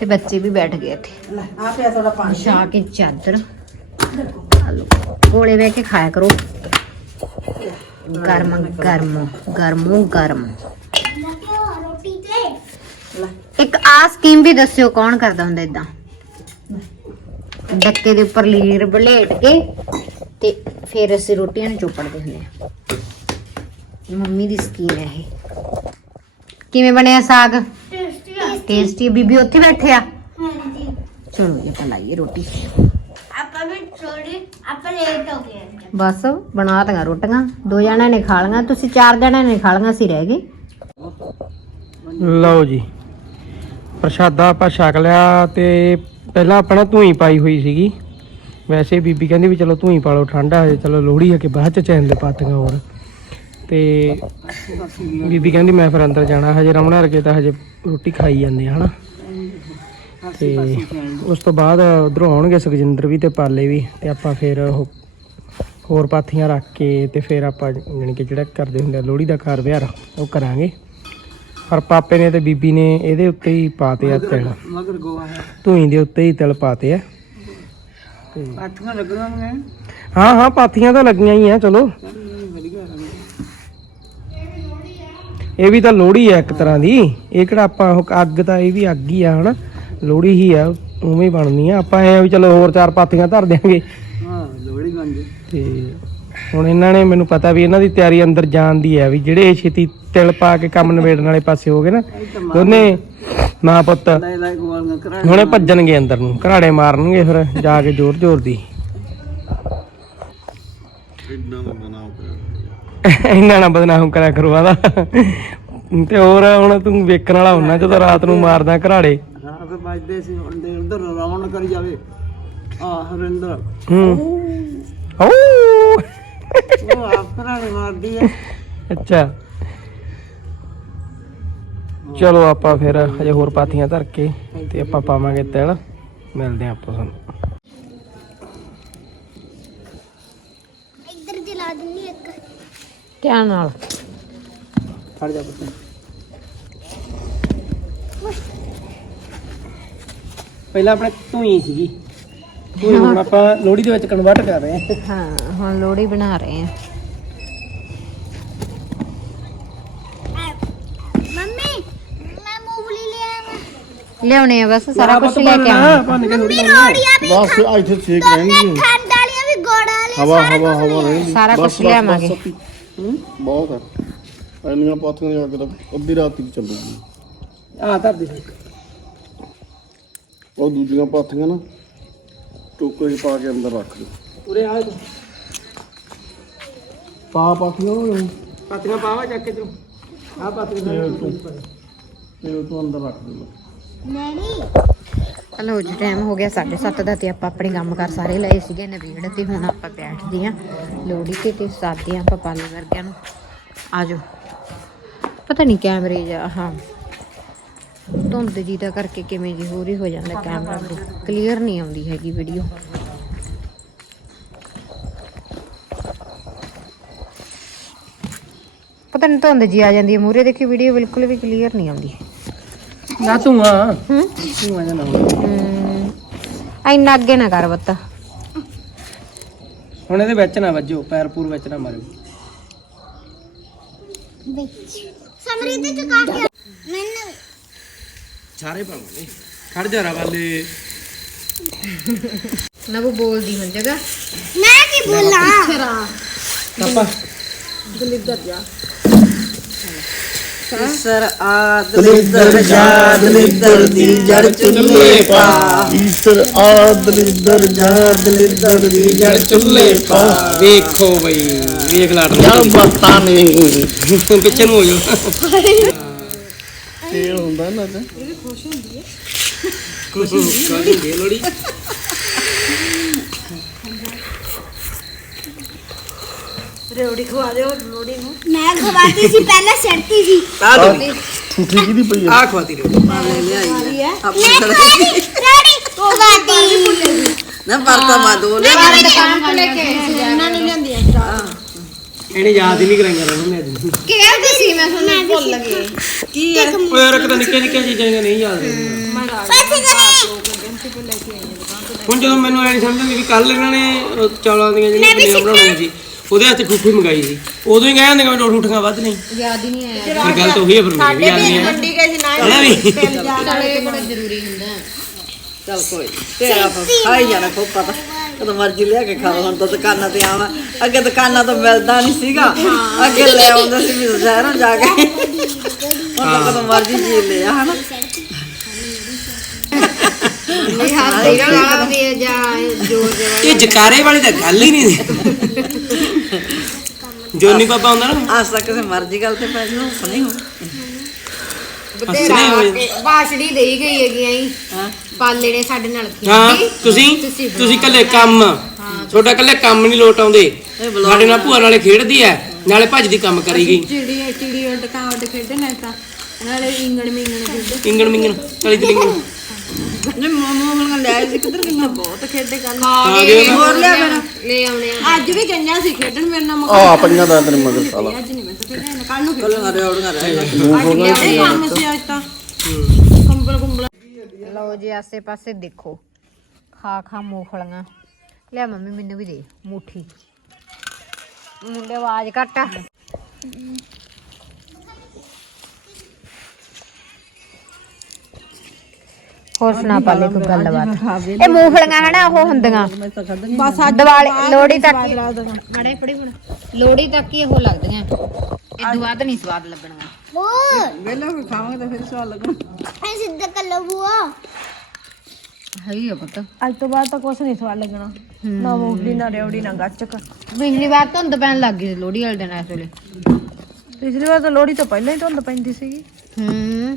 ਤੇ ਬੱਚੇ ਵੀ ਬੈਠ ਗਏ ਇੱਥੇ। ਆ ਪਿਆ ਥੋੜਾ ਪਾਣੀ। ਵਿਛਾ ਕੇ ਚਾਦਰ। ਆ ਲਓ ਕੋਲੇ ਬਹਿ ਕੇ ਖਾਇਆ ਕਰੋ। ਗਰਮ ਗਰਮ ਗਰਮੋ ਗਰਮ। ਲੱਗਿਓ ਰੋਟੀ ਤੇ ਇੱਕ ਆ ਸਕੀਮ ਵੀ ਦੱਸਿਓ ਕੌਣ ਕਰਦਾ ਹੁੰਦਾ ਇਦਾਂ ਡੱਕੇ ਦੇ ਉੱਪਰ ਲੀਰ ਬਲੇਟ ਕੇ ਤੇ ਫਿਰ ਅਸੀਂ ਰੋਟੀਆਂ ਨੂੰ ਚੋਪੜਦੇ ਹੁੰਦੇ ਆ ਮੰਮੀ ਦੀ ਸਕੀਮ ਹੈ ਇਹ। ਕਿਵੇਂ ਬਣਿਆ ਸਾਗ? ਟੇਸਟੀ ਟੇਸਟੀ ਬੀਬੀ ਉੱਥੇ ਬੈਠੇ ਆ? ਹਾਂਜੀ। ਚਲੋ ਜੀ ਆਪਾਂ ਲਾਈਏ ਰੋਟੀ। ਆਪਾਂ ਵੀ ਥੋੜੀ ਆਪਾਂ ਲੇਟ ਹੋ ਗਏ। ਬਸ ਬਣਾ ਤੀਆਂ ਰੋਟੀਆਂ। ਦੋ ਜਣਿਆਂ ਨੇ ਖਾ ਲਈਆਂ। ਤੁਸੀਂ ਚਾਰ ਜਣਿਆਂ ਨੇ ਖਾ ਲਈਆਂ ਸੀ ਰਹਿ ਗਏ। ਲਓ ਜੀ। ਪ੍ਰਸ਼ਾਦਾ ਆਪਾਂ ਛਕ ਲਿਆ ਤੇ ਪਹਿਲਾਂ ਆਪਣਾ ਧੂਈ ਪਾਈ ਹੋਈ ਸੀਗੀ। ਵੈਸੇ ਬੀਬੀ ਕਹਿੰਦੀ ਵੀ ਚਲੋ ਧੂਈ ਪਾ ਲਓ ਠੰਡਾ ਹਜੇ ਚਲੋ ਲੋਹੜੀ ਆ ਕੇ ਬਾਅਦ ਚ ਚੈਨ ਦੇ ਪਾਤੀਆਂ ਹੋਰ। ਤੇ ਬੀਬੀ ਕਹਿੰਦੀ ਮੈਂ ਫਿਰ ਅੰਦਰ ਜਾਣਾ ਹਜੇ ਰਮਣਾ ਰਕੇ ਤਾਂ ਹਜੇ ਰੋਟੀ ਖਾਈ ਜਾਂਦੇ ਆ ਹਨਾ? ਤੇ ਉਸ ਤੋਂ ਬਾਅਦ ਉਧਰੋਂ ਆਉਣਗੇ ਸੁਖਜਿੰਦਰ ਵੀ ਤੇ ਪਾਲੇ ਵੀ ਤੇ ਆਪਾਂ ਫਿਰ ਉਹ ਹੋਰ ਪਾਥੀਆਂ ਰੱਖ ਕੇ ਤੇ ਫਿਰ ਆਪਾਂ ਜਾਣੀ ਕਿ ਜਿਹੜਾ ਕਰਦੇ ਹੁੰਦੇ ਆ ਲੋਹੜੀ ਦਾ ਘਰ ਵਿਹਾਰ ਉਹ ਕਰਾਂਗੇ। ਪਰ ਪਾਪੇ ਨੇ ਤੇ ਬੀਬੀ ਨੇ ਇਹਦੇ ਉੱਤੇ ਹੀ ਪਾਤੇ ਆ ਤਿਲ। ਮਗਰ ਗੋਆ ਹੈ। ਧੂਈ ਦੇ ਉੱਤੇ ਹੀ ਤਿਲ ਪਾਤੇ ਆ। ਪਾਠੀਆਂ ਲੱਗਣਾ ਨੇ। ਹਾਂ ਹਾਂ ਪਾਥੀਆਂ ਤਾਂ ਲੱਗੀਆਂ ਹੀ ਆ ਚਲੋ ਵਧੀਆ ਇਹ ਵੀ ਤਾਂ ਲੋਹੜੀ ਆ ਇੱਕ ਤਰ੍ਹਾਂ ਦੀ। ਇਹ ਕਿਹੜਾ ਆਪਾਂ ਉਹ ਅੱਗ ਤਾਂ ਇਹ ਵੀ ਅੱਗ ਹੀ ਆ ਹਨਾ? ਲੋਹੜੀ ਹੀ ਆ ਉਵੇਂ ਹੀ ਬਣਨੀ ਆ। ਆਪਾਂ ਐ ਵੀ ਚਲੋ ਹੋਰ ਚਾਰ ਪਾਥੀਆਂ ਧਰ ਦਿਆਂਗੇ। ਹਾਂ ਤੇ ਹੁਣ ਇਹਨਾਂ ਨੇ ਮੈਨੂੰ ਪਤਾ ਵੀ ਇਹਨਾਂ ਦੀ ਤਿਆਰੀ ਅੰਦਰ ਜਾਣ ਦੀ ਹੈ ਵੀ ਜਿਹੜੇ ਛੇਤੀ ਤਿਲ ਪਾ ਕੇ ਕੰਮ ਨਿਬੇੜਨ ਵਾਲੇ ਪਾਸੇ ਹੋ ਗਏ ਨਾ ਦੋਨੇ ਮਾਂ ਪੁੱਤ। ਹੁਣੇ ਭੱਜਣਗੇ ਅੰਦਰ ਨੂੰ ਘਰਾੜੇ ਮਾਰਨਗੇ ਫਿਰ ਜਾ ਕੇ ਜ਼ੋਰ ਜ਼ੋਰ ਦੀ ਇੰਨਾ ਨਾ ਬਦਨਾਮ ਕਰਿਆ ਕਰੋ ਆਦਾ। ਤੇ ਹੋਰ ਹੁਣ ਤੂੰ ਵੇਖਣ ਵਾਲਾ ਹੁੰਨਾ ਜਦੋਂ ਰਾਤ ਨੂੰ ਮਾਰਦਾ ਘਰਾੜੇ। ਹਾਂ ਤੇ ਵੱਜਦੇ ਸੀ ਹੁਣ ਦੇ ਉਧਰ ਰੌਣ ਕਰੀ ਜਾਵੇ। ਆ ਹਰਿੰਦਰ। ਹੂੰ। ਓ ਉਹ ਆਫਰਾਂ ਨੇ ਮਾਰਦੀ ਹੈ ਅੱਛਾ। ਚਲੋ ਆਪਾਂ ਫਿਰ ਹਜੇ ਹੋਰ ਪਾਥੀਆਂ ਧਰ ਕੇ ਤੇ ਆਪਾਂ ਪਾਵਾਂਗੇ ਤਿਲ। ਮਿਲਦੇ ਹਾਂ ਆਪਾਂ ਤੁਹਾਨੂੰ। ਇੱਧਰ ਜਲਾ ਦਿੰਦੀ ਇੱਕ ਧਿਆਨ ਨਾਲ। ਫੜ ਜਾ ਪੁੱਤ। ਪਹਿਲਾਂ ਆਪਣੇ ਧੂਈ ਸੀਗੀ। ਧੂਈ ਹੁਣ ਆਪਾਂ ਲੋਹੜੀ ਦੇ ਵਿੱਚ ਕਨਵਰਟ ਕਰ ਰਹੇ ਹਾਂ। ਹਾਂ ਹੁਣ ਲੋੜੀ ਬਣਾ ਰਹੇ ਆ ਮੰਮੀ ਮੈਂ ਮੂੰਗਫਲੀ ਲੈ ਆਵਾਂ। ਲਿਆਉਣੇ ਆ ਬਸ ਸਾਰਾ ਕੁਝ ਲੈ ਕੇ ਆਉਣਾ ਭੰਨ ਕੇ ਥੋੜੀ ਰੋੜੀਆਂ ਵੀ ਬਸ ਇੱਥੇ ਠੀਕ ਰਹਿਣਗੇ ਠੰਡ ਵਾਲੀਆਂ ਵੀ ਗੋੜ ਵਾਲੀਆਂ ਹਵਾ ਹਵਾ ਹਵਾ ਰਹਿਣਗੀ। ਸਾਰਾ ਬਸ, ਲਿਆਵਾਂਗੇ। ਹੂੰ, ਬਹੁਤ ਹੈ ਇੰਨੀਆਂ ਪਾਥੀਆਂ ਜਾ ਕੇ ਤਾਂ ਅੱਧੀ ਰਾਤ ਹੀ ਚੱਲੂਗੀ। ਆ ਧਰ ਦੇ ਉਹ ਦੂਜੀਆਂ ਪਾਥੀਆਂ ਨਾ ਟੋਕਰੇ 'ਚ ਪਾ ਕੇ ਅੰਦਰ ਰੱਖ ਦਿਓ। ਉਰੇ ਆ ਤੂੰ ਪਾ ਪਾਥੀਆਂ ਨੂੰ ਪਾਥੀਆਂ ਪਾਵਾ ਚੱਕ ਕੇ ਤੂੰ ਆ ਪਾਥੀਆਂ ਤੇ ਤੂੰ ਅੰਦਰ ਰੱਖ ਦਿਓ। ਹਲੋ ਜੀ ਟਾਈਮ ਹੋ ਗਿਆ 7:30 ਦਾ ਤੇ ਆਪਾਂ ਆਪਣੇ ਕੰਮ ਕਰ ਸਾਰੇ ਲਏ ਸੀਗੇ ਨਵੀੜ ਤੇ ਹੁਣ ਆਪਾਂ ਬੈਠਦੇ ਆਂ ਲੋੜੀ ਤੇ ਤੇ ਸਾਦੇ ਆਂ ਆਪਾਂ ਪਾਲੇ ਵਰਗਿਆਂ ਨੂੰ। ਆਜੋ। ਪਤਾ ਨਹੀਂ ਕੈਮਰੇ ਜਾਂ, ਹਾਂ। ਧੁੰਦ ਜੀ ਦਾ ਕਰਕੇ ਕਿਵੇਂ ਜੀ ਹੋਰ ਹੀ ਹੋ ਜਾਂਦਾ ਕੈਮਰਾ ਕਲੀਅਰ ਨਹੀਂ ਆਉਂਦੀ ਹੈਗੀ ਵੀਡੀਓ ਪਤਾ ਨਹੀਂ ਧੁੰਦ ਜੀ ਆ ਜਾਂਦੀ ਹੈ। ਮੂਰੇ ਦੇਖੀ ਵੀਡੀਓ ਬਿਲਕੁਲ ਵੀ ਕਲੀਅਰ ਨਹੀਂ ਆਉਂਦੀ। ਨਾ ਤੂੰ ਆ। ਹੂੰ? ਤੂੰ ਆ ਜਾਣਾ ਹਮ, ਇੰਨਾ ਅੱਗੇ ਨਾ ਕਰ ਬੱਤਾ ਹੁਣ ਇਹਦੇ ਵਿੱਚ ਨਾ ਵੱਜੋ ਪੈਰ ਪੂਰ ਵਿੱਚ ਨਾ ਮਾਰਿਓ। ਸਮਰੀਤ ਚ ਕਾਟ ਮੈਨੂੰ ਸਾਰੇ ਪਾਵਾਂਗੇ ਖੜ ਜਾ ਰਾ ਵਾਲੇ ਨਾ ਉਹ ਬੋਲਦੀ ਹੁਣ ਜਗਾ। ਮੈਂ ਕੀ ਬੋਲਾਂ? ਪਾਪਾ। ਸਰ ਆ ਦਲਿੱਦਰ ਜਾ ਦਲਿੱਦਰ ਦੀ ਜੜ ਚੁੱਲੇ ਪਾ। ਈਸਰ ਆ ਦਲਿੱਦਰ ਜਾ ਦਲਿੱਦਰ ਦੀ ਜੜ ਚੁੱਲੇ ਪਾ। ਵੇਖੋ ਬਈ ਵੇਖ ਲਾੜ ਯਾ ਬਤਾ ਨੇ। ਪਿੱਛੇ ਨੂੰ ਹੋ ਜਾ ਇਹ ਹੁੰਦਾ ਨਾ ਤੇ। ਖੁਸ਼ ਹੁੰਦੀ ਹੈ। ਲੋੜੀ ਮੈਂ ਖਵਾਤੀ ਸੀ ਪਹਿਲਾਂ ਸੜਤੀ ਸੀ। ਆ ਲੋੜੀ ਠੂਠੀ ਕਿਹਦੀ ਪਈ ਆ? ਆ ਖਵਾਤੀ ਲੋੜੀ ਮੈਂ ਖਵਾਤੀ ਰੈਡੀ ਖਵਾਤੀ। ਨਾ ਵਰਤਾ ਮਾ ਦੋ ਲੈ ਇਹਨੇ ਯਾਦ ਹੀ ਨਹੀਂ ਕਰਾਈਆਂ ਰਮਨ ਨੇ ਅੱਜ। ਕਿਹਾ ਸੀ ਮੈਂ ਤੁਹਾਨੂੰ ਭੁੱਲ ਗਈ। ਕੀ ਹੈ ਓਏ ਯਾਰ ਕਿਤੇ ਨਿੱਕੇ ਨਿੱਕੇ ਚੀਜ਼ਾਂ ਦੀਆਂ ਨਹੀਂ ਯਾਦ ਰਹਿੰਦੀਆਂ ਪੈਸੇ ਕਰੇ ਹੁਣ ਜਦੋਂ ਮੈਨੂੰ ਐ ਨਹੀਂ ਸਮਝ ਆਉਂਦੀ ਵੀ ਕੱਲ ਇਹਨਾਂ ਨੇ ਉਹ ਚੌਲਾਂ ਦੀਆਂ ਜਿਹੜੀਆਂ ਬਣਾਉਣੀਆਂ ਸੀ ਉਹਦੇ ਹੱਥ ਠੂਠੀ ਮੰਗਾਈ ਸੀ। ਉਦੋਂ ਹੀ ਕਹਿੰਦੇ ਕਿ ਦੋ ਠੂਠੀਆਂ ਵੱਧ ਨਹੀਂ। ਯਾਦ ਹੀ ਨਹੀਂ ਆਇਆ। ਫਿਰ ਗੱਲ ਤਾਂ ਉਹੀ ਹੈ ਫਿਰ ਮੇਰੀ ਵੀ ਯਾਦ ਨਹੀਂ ਹੈ ਮੰਡੀ ਗਏ ਸੀ ਨਾ ਹਨਾ ਵੀ। ਜ਼ਰੂਰੀ ਹੁੰਦਾ ਚੱਲ ਕੋਈ ਤੇਰਾ ਖਾਈ ਜਾਣਾ ਖੋ ਪਤਾ ਕਦੋਂ ਮਰਜ਼ੀ ਲਿਆ ਕੇ ਖਾ ਲਓ ਹੁਣ ਤਾਂ ਦੁਕਾਨਾਂ ਤੇ ਆਉਣਾ। ਅੱਗੇ ਦੁਕਾਨਾਂ ਤੋਂ ਮਿਲਦਾ ਨਹੀਂ ਸੀਗਾ। ਅੱਗੇ ਲੈ ਆਉਂਦੇ ਸੀ ਵੀ ਸ਼ਹਿਰੋਂ ਜਾ ਕੇ। ਹੁਣ ਤਾਂ ਕਦੋਂ ਮਰਜ਼ੀ ਹਨਾ। ਨਹੀਂ ਨਾ ਹੈ ਜਾਂ ਜੋਰ ਜਵਾਬ ਇਹ ਜਕਾਰੇ ਵਾਲੀ ਤਾਂ ਗੱਲ ਹੀ ਨਹੀਂ। ਸੀ ਜੋਨੀ ਪਾਪਾ ਹੁੰਦਾ ਨਾ। ਅੱਜ ਤੱਕ ਕਿਸੇ ਮਰਜ਼ੀ ਗੱਲ ਤੇ ਪੈ ਹੋ ਹੱਸਣੇ ਹੋ ਜਾਂਦੇ। ਬਾਸ਼ੜੀ ਦੇਈ ਗਈ ਹੈਗੀ ਆਈ। ਹਾਂ। ਪਾਲੇ ਨੇ ਸਾਡੇ ਨਾਲ ਹਾਂ ਖੇਡੀ ਤੁਸੀਂ ਤੁਸੀਂ ਕੱਲੇ ਕੰਮ। ਤੁਹਾਡਾ ਕੱਲੇ ਕੰਮ ਨਹੀਂ ਲੋਟ ਆਉਂਦੇ। ਸਾਡੇ ਨਾਲ ਭੂਆ ਨਾਲੇ ਖੇਡਦੀ ਐ ਨਾਲੇ ਭੱਜਦੀ ਕੰਮ ਕਰੀ ਗਈ ਚਿੜੀ ਚਿੜੀ ਉੱਡ ਕਾਂ ਉੱਡ ਖੇਡਦੇ ਨੇ ਤਾਂ ਨਾਲੇ ਇੰਗਣ ਮਿੰਗਣ ਖੇਡਦੇ ਇੰਗਣ ਮਿੰਗਣ ਕਲੀ ਤੇ ਲਿੰਗਣ ਨੇ ਮੋਮੋ ਹੁਣ ਲੈ ਆਏ ਸੀ ਕਿੱਧਰ ਗਈਆਂ ਬਹੁਤ ਖੇਡੇ ਗੱਲ ਆ ਗਏ ਨਾ। ਹੋਰ ਲਿਆ ਮੇਰਾ ਲੈ ਆਉਣੇ ਆ। ਅੱਜ ਵੀ ਗਈਆਂ ਸੀ ਖੇਡਣ ਮੇਰੇ ਨਾਲ ਆ ਪਈਆਂ ਦਾ ਤੇਰੇ ਮਗਰ ਸਾਲਾ। ਅੱਜ ਨਹੀਂ ਮੈਂ ਤਾਂ ਖੇਡਿਆ ਕੱਲ ਨੂੰ ਕੱਲ ਹਰੇ ਔੜੀਆਂ ਰਹਿ ਖੇਡਿਆ ਇਹ ਕੰਮ ਸੀ ਅੱਜ ਤਾਂ। ਕੰਬਲ ਕੁੰਬਲ। ਲਓ ਜੀ ਆਸੇ ਪਾਸੇ ਦੇਖੋ। ਖਾ ਖਾ ਮੂੰਗਫਲੀਆਂ। ਲੈ ਮੰਮੀ ਮੈਨੂੰ ਵੀ ਦੇ ਮੁੱਠੀ। ਮੁੰਡੇ ਆਵਾਜ਼ ਘੱਟ ਹੋਰ ਸੁਣਾ ਪਾਲੇ ਕੋਈ ਗੱਲਬਾਤ? ਇਹ ਮੂੰਗਫਲੀਆਂ ਹਨਾ ਉਹ ਹੁੰਦੀਆਂ। ਬਸ ਦੀਵਾਲੀ ਲੋਹੜੀ ਤੱਕ ਹੀ ਮੜੇ ਪੜੀ ਹੁਣ। ਲੋਹੜੀ ਤੱਕ ਹੀ ਉਹ ਲੱਗਦੀਆਂ। ਇਹ ਬਾਅਦ ਨਹੀਂ ਸਵਾਦ ਲੱਗਣਗਾ ਬੋਲ। ਵੇਲੇ ਵੀ ਖਾਵਾਂਗੇ ਤਾਂ ਫਿਰ ਸਵਾਲ ਲੱਗਣਾ। ਐ ਸਿੱਧਾ ਕਰ ਲਓ ਬੂਆ। ਹੈ ਹੀ ਆ ਪੁੱਤ। ਅੱਜ ਤੋਂ ਬਾਅਦ ਤਾਂ ਕੁਛ ਨਹੀਂ ਸਵਾਦ ਲੱਗਣਾ। ਨਾ ਮੂੰਗਫਲੀ ਨਾ ਰਿਉੜੀ ਨਾ ਗੱਚਕ ਪਿਛਲੀ ਵਾਰ ਧੁੰਦ ਪੈਣ ਲੱਗ ਗਈ ਸੀ ਲੋਹੜੀ ਵਾਲੇ ਦਿਨ ਇਸ ਵੇਲੇ। ਪਿਛਲੀ ਵਾਰ ਤਾਂ ਲੋਹੜੀ ਤੋਂ ਪਹਿਲਾਂ ਹੀ ਧੁੰਦ ਪੈਂਦੀ ਸੀਗੀ। ਹੂੰ।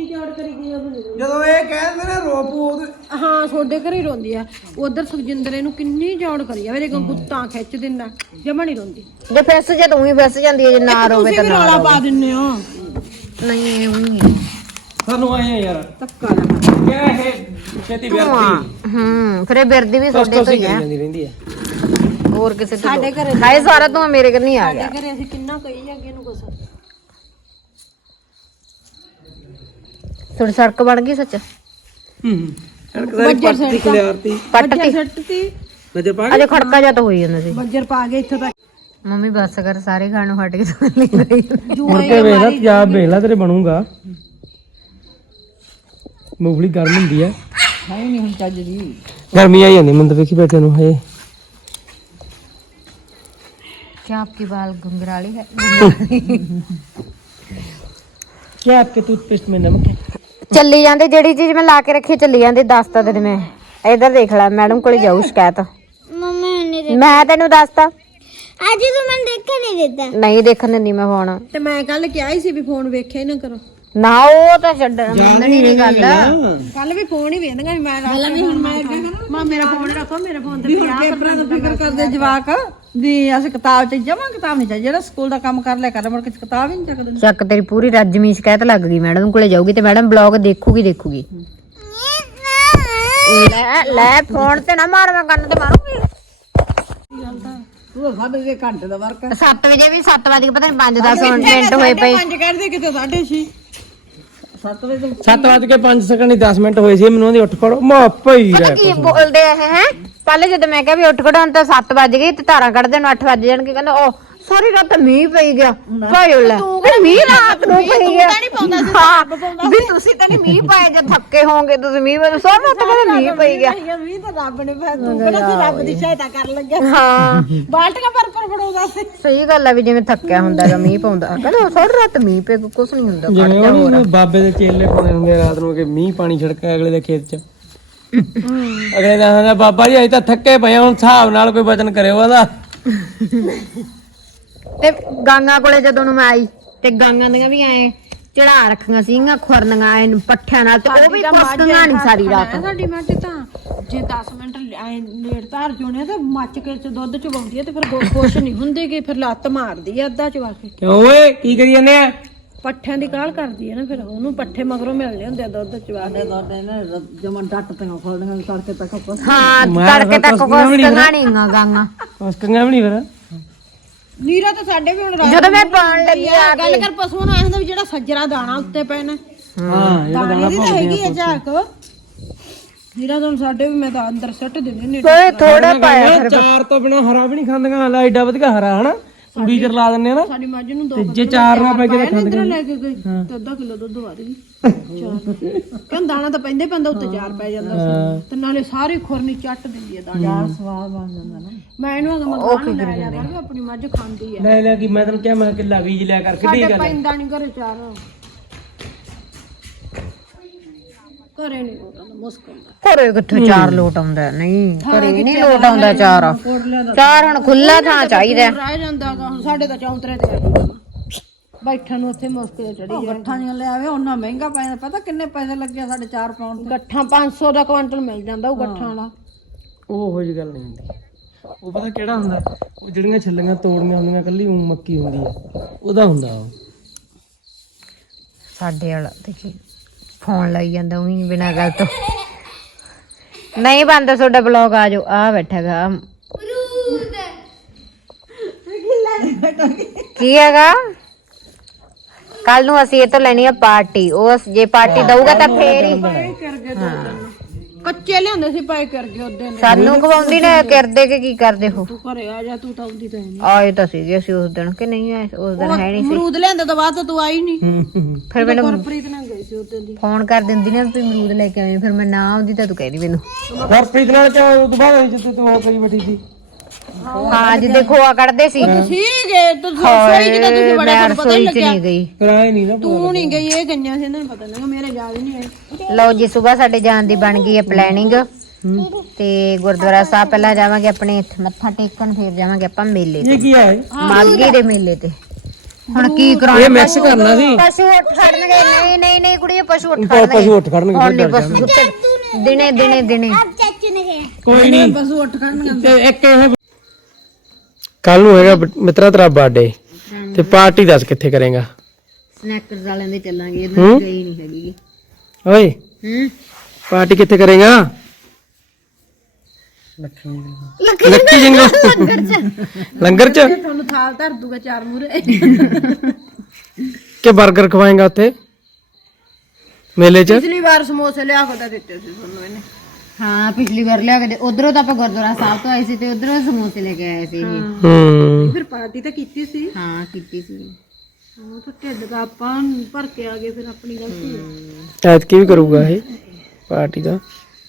ਜਦੋਂ ਇਹ ਕਹਿੰਦੇ ਨੇ ਰੋਪੂ ਉਹਦੇ ਹਾਂ ਤੁਹਾਡੇ ਘਰੇ ਹੀ ਰੋਂਦੀ ਆ। ਉਧਰ ਸੁਖਜਿੰਦਰ ਇਹਨੂੰ ਕਿੰਨੀ ਜੌੜ ਕਰੀ ਆ। ਮੇਰੇ ਕੋਲ ਗੁੱਤਾਂ ਖਿੱਚ ਦਿੰਦਾ ਜਮਾ ਨਹੀਂ ਰੋਂਦੀ। ਜੇ ਫਿਸ ਜੇ ਤੂੰ ਹੀ ਫਿਸ ਜਾਂਦੀ ਹੈ ਜੇ ਨਾ ਰੋਵੇ ਤਾਂ ਨਾ ਰੋਵੇ ਪਾ ਦਿੰਨੇ ਹੋ। ਨਹੀਂ ਇਹ ਉਹੀ ਹੈ ਸਾਨੂੰ ਆਏ ਆ ਯਾਰ। ਧੱਕਾ ਨਾ ਕਿਆ ਇਹ ਛੇਤੀ ਵਿਅਰਥੀ ਹੂੰ। ਫਿਰ ਇਹ ਬਿਰਦੀ ਵੀ ਤੁਹਾਡੇ ਤੋਂ ਉਸੇ ਹੀ ਹੈ ਜਾਂਦੀ ਰਹਿੰਦੀ ਹੈ ਹੋਰ ਕਿਸੇ ਤੋਂ ਸਾਡੇ ਘਰੇ ਹਾਏ ਸਾਰਾ ਤੂੰ ਮੇਰੇ ਘਰ ਨਹੀਂ ਆ ਗਿਆ। ਘਰੇ ਅਸੀਂ ਕਿੰਨਾ ਕਹੀ ਜਾਂਗੇ ਇਹਨੂੰ ਕੁਛ। ਥੋੜੀ ਸੜਕ ਬਣ ਗਈ ਸੱਚ ਹੂੰ ਸੜਕ ਸਾਰੀ ਪੱਟੀ ਖਲਿਆਰਤੀ ਪੱਟ ਕੇ ਸੱਟਤੀ ਨਜ਼ਰ ਪਾ ਅਜੇ ਖੜਕਾ ਜਾ ਤਾਂ ਹੋਈ ਜਾਂਦਾ ਸੀ ਬੱਜਰ ਪਾ ਕੇ ਇੱਥੋਂ ਤੱਕ ਮੰਮੀ ਬੱਸ ਕਰ ਸਾਰੇ ਖਾਣੋਂ ਹਟ ਕੇ ਤਾਂ ਲੈ ਗਈ ਮੁੜ ਕੇ ਵੇਖ ਲੈ ਜਾ ਵੇਖ ਲੈ ਤੇਰੇ ਬਣੂਗਾ ਮੂੰਗਫਲੀ ਗਰਮ ਹੁੰਦੀ ਹੈ ਹੈ ਨਹੀਂ ਹੁਣ ਚੱਜ ਦੀ ਗਰਮੀ ਆਈ ਜਾਂਦੀ ਮੈਨੂੰ ਤਾਂ ਵੇਖੀ ਬੈਠੇ ਨੂੰ ਹਏ क्या आपकी बाल घुंघराली है क्या आपके टूथपेस्ट में नमक है ਚੱਲੀ ਜਾਂਦੇ ਜਿਹੜੀ ਚੀਜ਼ ਮੈਂ ਲਾ ਕੇ ਰੱਖੀ ਚੱਲੀ ਜਾਂਦੀ ਦੱਸਤਾ ਤੈਨੂੰ ਮੈਂ ਇਧਰ ਦੇਖ ਲੈ ਮੈਡਮ ਕੋਲੇ ਜਾਊ ਸ਼ਿਕਾਇਤ ਮੰਮੀ ਨੇ ਮੈਂ ਤੈਨੂੰ ਦੱਸਤਾ ਅੱਜ ਤੂੰ ਮੈਨੂੰ ਦੇਖਣ ਨਹੀਂ ਦਿੱਤਾ ਨਹੀਂ ਦੇਖਣ ਦਿੰਦੀ ਮੈਂ ਫੋਨ ਤੇ ਮੈਂ ਕੱਲ ਕਿਹਾ ਹੀ ਸੀ ਵੀ ਫੋਨ ਵੇਖਿਆ ਹੀ ਨਾ ਕਰੋ ਨਾ ਉਹ ਤਾਂ ਛੱਡ ਮੰਨਣੀ ਨਹੀਂ ਗੱਲ ਕੱਲ ਵੀ ਫੋਨ ਹੀ ਵੇਖਦਾਂਗਾ ਮੈਂ ਰੱਖ ਵੀ ਹੁਣ ਮੈਂ ਅੱਗੇ ਮਾਂ ਮੇਰਾ ਫੋਨ ਰੱਖੋ ਮੇਰੇ ਫੋਨ ਤੇ 50 ਪੇਪਰਾਂ ਦਾ ਫਿਕਰ ਕਰਦੇ ਜਵਾਕ ਵੀ ਅਸੀਂ ਕਿਤਾਬ ਚ ਜਮਾ ਕਿਤਾਬ ਨਹੀਂ ਚਾਹੀਦੀ ਜਿਹੜਾ ਸਕੂਲ ਦਾ ਕੰਮ ਕਰ ਲਿਆ ਕਰ ਮੁੜ ਕੇ ਕਿਤਾਬ ਹੀ ਨਹੀਂ ਚੱਕਦੇ ਚੱਕ ਤੇਰੀ ਪੂਰੀ ਰੱਜਮੀ ਸ਼ਿਕਾਇਤ ਲੱਗ ਗਈ ਮੈਡਮ ਕੋਲੇ ਜਾਊਗੀ ਤੇ ਮੈਡਮ ਬਲੌਗ ਦੇਖੂਗੀ ਦੇਖੂਗੀ। ਲੈ ਲੈ ਫੋਨ ਤੇ ਨਾ ਮਾਰ ਮੈਂ ਕੰਨ ਤੇ ਮਾਰੂੰਗੀ। ਤੂੰ ਸਾਡੇ ਜੇ ਘੰਟੇ ਦਾ ਵਰਕ 7 ਵਜੇ ਵੀ 7 ਵਜੇ ਪਤਾ ਨਹੀਂ 5 10 ਮਿੰਟ ਹੋਏ ਪਏ। ਪੰਜ ਕਰਦੇ ਕਿਤੇ 6:30 7 ਵਜੇ ਤੋਂ 7 ਵਜ ਕੇ 5 ਸੈਕਿੰਡ 10 ਮਿੰਟ ਹੋਏ ਸੀ ਮੈਨੂੰ ਉਹਦੀ ਉੱਠ ਖੜੋ ਮਾ ਪਈ ਪਤਾ ਰਹਿ ਕੀ ਬੋਲਦੇ ਆ ਇਹ ਹੈ? ਪਹਿਲੇ ਜਦੋਂ ਮੈਂ ਕਿਹਾ ਵੀ ਉੱਠ ਖੜੋ ਹੁਣ ਤਾਂ 7 ਵਜ ਗਏ ਤੇ ਧਾਰਾਂ ਕੱਢਦੇ ਨੂੰ 8 ਵਜ ਜਾਣਗੇ ਕਹਿੰਦਾ ਉਹ ਸਾਰੀ ਰਾਤ ਮੀਂਹ ਪਈ ਗਿਆ। ਭਾਈ ਲੈ ਵੀ ਮੀਂਹ ਰਾਤ ਨੂੰ ਪਈ ਗਿਆ ਹਾਂ ਵੀ ਤੁਸੀਂ ਤਾਂ ਨਹੀਂ ਮੀਂਹ ਪਾਏ ਜੇ ਥੱਕੇ ਹੋਵੋਗੇ ਤੁਸੀਂ ਮੀਂਹ ਪਏ ਸਾਰੀ ਰਾਤ ਕਹਿੰਦੇ ਮੀਂਹ ਪਈ ਗਿਆ। ਵੀ ਤਾਂ ਰੱਬ ਨੇ ਫੈ ਤੂੰ ਕਿਹੜਾ ਸੀ ਰੱਬ ਦੀ ਸਹਾਇਤਾ ਕਰਨ ਲੱਗਿਆ। ਹਾਂ। ਬਾਲਟੀਆਂ ਭਰ ਭਰ ਫੜਾਉਂਦਾ ਸੀ। ਸਹੀ ਗੱਲ ਆ ਵੀ ਜਿਵੇਂ ਥੱਕਿਆ ਹੁੰਦਾ ਜਾਂ ਮੀਂਹ ਪਾਉਂਦਾ ਕਹਿੰਦਾ ਸਾਰੀ ਰਾਤ ਮੀਂਹ ਪਏ ਕੁਝ ਨਹੀਂ ਹੁੰਦਾ ਜਿਵੇਂ ਬਾਬੇ ਦੇ ਚੇਲੇ ਪਾਉਂਦੇ ਹੁੰਦੇ ਰਾਤ ਨੂੰ ਕਿ ਮੀਂਹ ਪਾਣੀ ਛਿੜਕਿਆ ਅਗਲੇ ਦੇ ਖੇਤ 'ਚ। ਅਗਲੇ ਦਾ ਕਹਿੰਦਾ ਬਾਬਾ ਜੀ ਅਸੀਂ ਤਾਂ ਥੱਕੇ ਪਏ ਹੁਣ ਹਿਸਾਬ ਨਾਲ ਕੋਈ ਵਚਨ ਕਰਿਓ ਉਹਦਾ। ਤੇ ਗਾਂਗਾ ਕੋਲੇ ਜਦੋਂ ਨੂੰ ਮੈਂ ਆਈ ਤੇ ਗਾਂਗਾ ਦੀਆਂ ਵੀ ਐ ਚੜਾ ਰੱਖੀਆਂ ਸੀਗੀਆਂ ਖੁਰਨੀਆਂ ਐ ਪੱਠਿਆਂ ਨਾਲ ਤੇ ਉਹ ਵੀ ਕੁਸਕੀਆਂ ਨਹੀਂ ਸਾਰੀ ਰਾਤ। ਹੈ ਸਾਡੀ ਮੱਝ ਤਾਂ। ਜੇ 10 ਮਿੰਟ ਐ ਲੇਟ ਧਾਰ ਜੋਣੇ ਤੇ ਮੱਚ ਕੇ ਚ ਦੁੱਧ ਚਵਾਉਂਦੀ ਹੈ ਤੇ ਫਿਰ ਖੁਸ਼ ਨਹੀਂ ਹੁੰਦੀ ਕਿ ਫਿਰ ਲੱਤ ਮਾਰਦੀ ਹੈ ਅੱਧਾ ਚਵਾ ਕੇ। ਕਿਉਂ ਓਏ? ਕੀ ਕਰੀ ਜਾਂਦੇ ਆ? ਪੱਠਿਆਂ ਦੀ ਕਾਲ ਕਰਦੀ ਹੈ ਨਾ ਫਿਰ ਉਹਨੂੰ ਪੱਠੇ ਮਗਰੋਂ ਮਿਲਦੇ ਹੁੰਦੇ ਆ ਦੁੱਧ ਚਵਾ ਕੇ। ਤੁਹਾਡੇ ਨੇ ਜਮਨ ਡੱਟ ਤੇ ਖੋਲਣਗੇ ਤੜਕੇ ਤੱਕ ਪਸ ਹਾਂ ਤੜਕੇ ਤੱਕ ਕੁਸਕੀਆਂ ਨਹੀਂ ਗਾਂਗਾ। ਕੁਸਕੀਆਂ ਵੀ ਨਹੀਂ ਫਿਰ। ਨੀਰਾ ਤਾਂ ਸਾਡੇ ਵੀ ਹੁਣ ਰਾਤ ਜਦੋਂ ਮੈਂ ਪਾਉਣ ਲੱਗੀ ਆ। ਗੱਲ ਕਰ ਪਸ਼ੂਆਂ ਨੂੰ ਆਖਦਾ ਵੀ ਜਿਹੜਾ ਸੱਜਰਾ ਦਾਣਾ ਉੱਤੇ ਪੈਣਾ। ਹਾਂ ਜਿਹੜਾ ਦਾਣੇ ਦੀ ਤਾਂ ਹੈਗੀ ਆ ਝਾਕ। ਨੀਰਾ ਤਾਂ ਸਾਡੇ ਵੀ ਮੈਂ ਤਾਂ ਅੰਦਰ ਸੁੱਟ ਦਿੰਦੀ ਨੇ ਓਏ ਥੋੜਾ ਪਾਇਆ ਚਾਰ ਤੋਂ ਬਿਨਾ ਹਰਾ ਵੀ ਨਹੀਂ ਖਾਂਦੀਆਂ ਲੈ ਐਡਾ ਵਧੀਆ ਹਰਾ ਹਨਾ? ਬੀਜਰ ਲਾ ਦਿੰਦੇ ਆ ਨਾ। ਸਾਡੀ ਮੱਝ ਨੂੰ ਦੋ ਜੇ ਚਾਰ ਨਾ ਪੈ ਕੇ ਤਾਂ ਇਧਰ ਲੈ ਕੇ ਗਈ। ਤੇ ਅੱਧਾ ਕਿਲੋ ਦੁੱਧ ਵੱਧ ਕਹਿੰਦਾ ਦਾਣਾ ਤਾਂ ਪੈਂਦੇ ਪੈਂਦਾ ਉੱਤੇ ਚਾਰ ਪੈ ਜਾਂਦਾ ਸੀ। ਤੇ ਨਾਲੇ ਸਾਰੀ ਖੁਰਨੀ ਚੱਟ ਦਿੰਦੀ ਹੈ ਦਾਣਾ ਚਾਰ ਸਵਾਦ ਬਣ ਜਾਂਦਾ ਨਾ। ਮੈਂ ਇਹਨੂੰ ਅਗਮ ਗਾਣ ਲੈ ਜਾ ਕਰ ਵੀ ਆਪਣੀ ਮੱਝ ਖਾਂਦੀ ਹੈ। ਲੈ ਲੈ ਕੀ ਮੈਂ ਤੈਨੂੰ ਕਿਹਾ ਮੈਂ ਕਿੱਲਾ ਬੀਜ ਲਿਆ ਕਰ ਕਿੱਡੀ ਗੱਲ। ਪੈਂਦਾ ਨਹੀਂ ਘਰੇ ਚਾਰ। ਘਰੇ ਨਹੀਂ ਹੁੰਦਾ ਮੁਸ਼ਕਲ ਦਾ ਘਰੇ ਕਿੱਥੋਂ ਚਾਰ ਲੋਟ ਆਉਂਦਾ? ਨਹੀਂ ਘਰੇ ਨਹੀਂ ਲੋਟ ਆਉਂਦਾ ਚਾਰ। ਚਾਰ ਹੁਣ ਖੁੱਲਾ ਥਾਂ ਚਾਹੀਦਾ। ਰਹਿ ਜਾਂਦਾ ਹੁਣ ਸਾਡੇ ਤਾਂ ਚੌਂਤਰੇ ਤੇ ਬੈਠਣ ਨੂੰ ਉੱਥੇ ਮੁਸ਼ਕਲ ਚੜੀ ਉਹ ਗੱਠਾਂ ਨਹੀਂ ਲੈ ਆਵੇ ਉਹਨਾਂ ਮਹਿੰਗਾ ਪੈ ਜਾਂਦਾ। ਪਤਾ ਕਿੰਨੇ ਪੈਸੇ ਲੱਗੇ ਸਾਡੇ 4 ਪਾਉਣ ਤੇ? ਗੱਠਾਂ 500 ਦਾ ਕੁਆਂਟਲ ਮਿਲ ਜਾਂਦਾ ਉਹ ਗੱਠਾਂ ਵਾਲਾ। ਉਹ ਹੋ ਜੀ ਗੱਲ ਨਹੀਂ ਹੁੰਦੀ। ਉਹ ਪਤਾ ਕਿਹੜਾ ਹੁੰਦਾ? ਉਹ ਜਿਹੜੀਆਂ ਛੱਲੀਆਂ ਤੋੜੀਆਂ ਹੁੰਦੀਆਂ ਕੱਲੀ ਊਂ ਮੱਕੀ ਹੁੰਦੀ ਆ। ਉਹਦਾ ਹੁੰਦਾ ਉਹ। ਸਾਡੇ ਵਾਲਾ ਦੇਖੀ ਫੋਨ ਲਾਈ ਜਾਂਦਾ ਉਹੀ ਬਿਨਾਂ ਗੱਲ ਤੋਂ। ਨਹੀਂ ਬੰਦਾ ਤੁਹਾਡਾ ਬਲੌਗ ਆ ਜਾਓ। ਆ ਬੈਠਾਗਾ ਕੀ ਹੈਗਾ? ਕੱਲ ਨੂੰ ਅਸੀਂ ਇਹ ਤੋਂ ਲੈਣੀ ਆ ਪਾਰਟੀ ਉਹ ਅਸ- ਜੇ ਪਾਰਟੀ ਦਊਗਾ ਤਾਂ ਫੇਰ ਹੀ। ਕੱਚੇ ਲਿਆਉਂਦੇ ਸੀ ਪਾਏ ਕਰਕੇ ਉਹਦੇ ਨੇ। ਸਾਨੂੰ ਖਵਾਉਂਦੀ ਨੇ ਕਰਦੇ ਕਿ ਕੀ ਕਰਦੇ ਹੋ? ਤੂੰ ਘਰੇ ਆ ਜਾ ਤੂੰ ਤਾਂ ਆਉਂਦੀ ਤਾਂ ਹੈ ਨਹੀਂ। ਆਏ ਤਾਂ ਸੀਗੇ ਅਸੀਂ ਉਸ ਦਿਨ ਕਿ ਨਹੀਂ ਆਏ ਉਸ ਦਿਨ ਹੈ ਨਹੀਂ ਸੀ। ਅਮਰੂਦ ਲਿਆਂਦੇ ਤੋਂ ਬਾਅਦ ਤਾਂ ਤੂੰ ਆਈ ਨਹੀਂ। ਫਿਰ ਮੈਨੂੰ ਗੁਰਪ੍ਰੀਤ ਨਾਲ ਗਈ ਸੀ ਉਹਦੇ ਦੀ। ਫੋਨ ਕਰ ਦਿੰਦੀ ਨਾ ਤੂੰ ਅਮਰੂਦ ਲੈ ਕੇ ਆਵੇਂ ਫਿਰ ਮੈਂ ਨਾ ਆਉਂਦੀ ਤਾਂ ਤੂੰ ਕਹਿੰਦੀ ਮੈਨੂੰ। ਗੁਰਪ੍ਰੀਤ ਨਾਲ ਕਿਉਂ ਉਹ ਤੋਂ ਬਾਅਦ ਜਿੱਥੇ ਤੂੰ ਹੋਰ ਕਰੀ ਬੈਠੀ ਸੀ ਹਾਂ ਜਿੱਦੇ ਖੋਆ ਕੱਢਦੇ ਸੀ। ਠੀਕੇ ਤੂੰ ਸੋਈ ਜਿੱਦਾਂ ਤੁਸੀਂ ਬੜੇ ਤੁਹਾਨੂੰ ਪਤਾ ਹੀ ਲੱਗਿਆ। ਨਹੀਂ ਗਈ। ਫਿਰ ਆਏ ਨਹੀਂ ਨਾ ਤੂੰ ਨਹੀਂ ਗਈ ਇਹ ਗਈਆਂ ਸੀ ਇਹਨਾਂ ਨੂੰ ਪਤਾ ਲੱਗਾ ਮੇਰੇ ਯਾਦ ਹੀ ਨਹੀਂ ਆਈ ਲਓ ਜੀ ਸਵੇਰ ਸਾਡੇ ਜਾਣ ਦੀ ਬਣ ਗਈ ਹੈ ਪਲੈਨਿੰਗ ਤੇ ਗੁਰਦੁਆਰਾ ਸਾਹਿਬ ਪਹਿਲਾਂ ਜਾਵਾਂਗੇ ਆਪਣੇ ਇੱਥੇ ਮੱਥਾ ਟੇਕਣ ਫਿਰ ਜਾਵਾਂਗੇ ਆਪਾਂ ਮੇਲੇ ਤੇ। ਇਹ ਕੀ ਹੈ? ਮਾਗੀ ਦੇ ਮੇਲੇ ਤੇ। ਹੁਣ ਕੀ ਕਰਾਉਣਾ? ਇਹ ਮਿਕਸ ਕਰਨਾ ਸੀ। ਪਸ਼ੂ ਉੱਠ ਖੜਨਗੇ। ਨਹੀਂ ਨਹੀਂ ਨਹੀਂ ਕੁੜੀਏ ਪਸ਼ੂ ਉੱਠ ਪਸ਼ੂ ਖੜਨਗੇ। ਉੱਠ ਖੜਨਗੇ ਹੁਣ ਨਹੀਂ ਪਸ਼ੂ ਦਿਨੇ ਦਿਨੇ ਦਿਨੇ। ਚਾਚੂ ਨੇ ਕਿਹਾ। ਕੋਈ ਨਹੀਂ। ਬਸ ਉੱਠ ਖੜਨਗੇ। ਤੇ ਇੱਕ ਇਹ ਕੱਲ ਨੂੰ ਹੈਗਾ ਬ- ਮਿੱਤਰਾ ਤੇਰਾ ਬਰਥਡੇ ਤੇ ਪਾਰਟੀ ਦੱਸ ਕਿੱਥੇ ਕਰੇਗਾ? ਸਨੈਕਰਸ ਵਾਲਿਆਂ ਦੇ ਚੱਲਾਂਗੇ ਇਹਨਾਂ ਦੀ ਗਈ ਨਹੀਂ ਹੈਗੀ। ਓਏ ਹੂੰ? ਪਾਰਟੀ ਕਿੱਥੇ ਕਰੇਗਾ? Lucky jingle. ਲੰਗਰ ਚ। ਤੁਹਾਨੂੰ ਥਾਲ ਧਰ ਦੂਗਾ ਚਾਰ ਮੂਰੇ ਕਿ 버ਗਰ ਖਵਾਏਗਾ ਉੱਥੇ? ਮੇਲੇ ਚ? ਪਿਛਲੀ ਵਾਰ ਸਮੋਸੇ ਲਿਆ ਕੇ ਤਾਂ ਦਿੱਤੇ ਸੀ ਤੁਹਾਨੂੰ ਇਹਨੇ। ਹਾਂ ਪਿਛਲੀ ਵਾਰ ਲਿਆ ਕੇ ਉਧਰੋਂ ਤਾਂ ਆਪਾਂ ਗੁਰਦੁਆਰਾ ਸਾਹਿਬ ਤੋਂ ਆਏ ਸੀ ਤੇ ਉਧਰੋਂ ਸਮੋਸੇ ਲੈ ਕੇ ਆਏ ਸੀ ਹੂੰ। ਫਿਰ ਪਾਰਟੀ ਤਾਂ ਕੀਤੀ ਸੀ। ਹਾਂ ਕੀਤੀ ਸੀ। ਉਹ ਤਾਂ ਢਿੱਡ ਦਾ ਆਪਾਂ ਭਰ ਕੇ ਆ ਗਏ ਫਿਰ ਆਪਣੀ ਗਲਤੀ। ਹੈ। ਐਤਕੀ ਵੀ ਕਰੂਗਾ ਇਹ ਪਾਰਟੀ ਦਾ।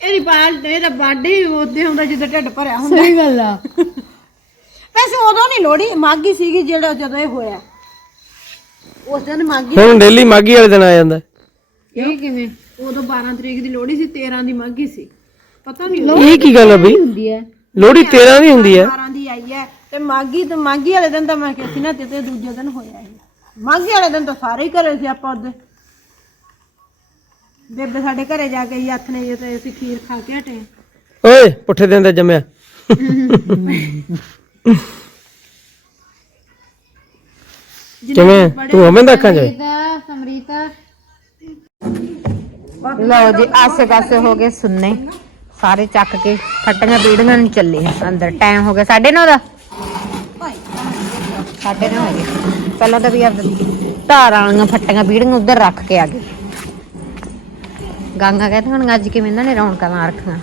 ਇਹਦੀ ਪਾਲ ਇਹਦਾ ਬਾਡੇ ਉਹਦੇ ਹੁੰਦਾ ਜਿੱਦਾਂ ਢਿੱਡ ਭਰਿਆ ਹੁੰਦਾ। ਸਹੀ ਗੱਲ ਆ। ਵੈਸੇ ਉਦੋਂ ਨਹੀਂ ਲੋੜੀ ਮਾਗੀ ਸੀਗੀ ਜਿਹੜਾ ਜਦੋਂ ਇਹ ਹੋਇਆ। ਉਸ ਦਿਨ ਮਾਗੀ ਹੁਣ ਡੇਲੀ ਮਾਗੀ ਵਾਲੇ ਦਿਨ ਆ ਜਾਂਦਾ। ਇਹ ਕਿਵੇਂ? ਉਦੋਂ 12 ਤਰੀਕ ਦੀ ਲੋਹੜੀ ਸੀ 13 ਦੀ ਮਾਗੀ ਸੀ। ਪਤਾ ਨਹੀਂ ਇਹ ਕੀ ਗੱਲ ਆ ਬਈ? ਹੁੰਦੀ ਹੈ? ਲੋਹੜੀ 13 ਦੀ ਹੁੰਦੀ ਹੈ। 12 ਦੀ ਆਈ ਹੈ ਤੇ ਮਾਗੀ ਤੇ ਮਾਗੀ ਵਾਲੇ ਦਿਨ ਤਾਂ ਮੈਂ ਕਿਹਾ ਸੀ ਨਾ ਤੇ ਤੇ ਦੂਜੇ ਦਿਨ ਹੋਇਆ ਇਹ। ਮਾਗੀ ਵਾਲੇ ਦਿਨ ਤਾਂ ਸਾਰੇ ਹੀ ਘਰੇ ਸੀ ਆਪਾਂ ਉਹਦੇ। ਬੇਬੇ ਸਾਡੇ ਘਰੇ ਜਾ ਕੇ ਹੱਥ ਨੇ ਜੇ ਤੇ ਅਸੀਂ ਖੀਰ ਖਾ ਕੇ ਹਟੇ। ਓਏ ਪੁੱਠੇ ਦਿਨ ਦਾ ਜੰਮਿਆ। ਕਿਵੇਂ? ਤੂੰ ਹਮੇ ਦਾ ਅੱਖਾਂ ਚ ਸਮਰੀਤ ਲਓ ਜੀ ਆਸੇ ਪਾਸੇ ਹੋ ਗਏ ਸੁਣਨੇ ਸਾਰੇ ਚੱਕ ਕੇ ਫੱਟੀਆਂ ਬੀੜੀਆਂ ਨੂੰ ਚੱਲੇ ਆ ਅੰਦਰ। ਟਾਈਮ ਹੋ ਗਿਆ 9:30 ਦਾ? ਸਾਢੇ ਨੌ ਹੋ ਗਏ। ਪਹਿਲਾਂ ਤਾਂ ਵੀ ਆਪਦੇ ਧਾਰ ਵਾਲੀਆਂ ਫੱਟੀਆਂ ਬੀੜੀਆਂ ਉਧਰ ਰੱਖ ਕੇ ਆ ਗਏ। ਗਾਂਗਾ ਕਹਿੰਦੇ ਹੁਣ ਅੱਜ ਕਿਵੇਂ ਇਹਨਾਂ ਨੇ ਰੌਣਕਾਂ ਲਾ ਰੱਖੀਆਂ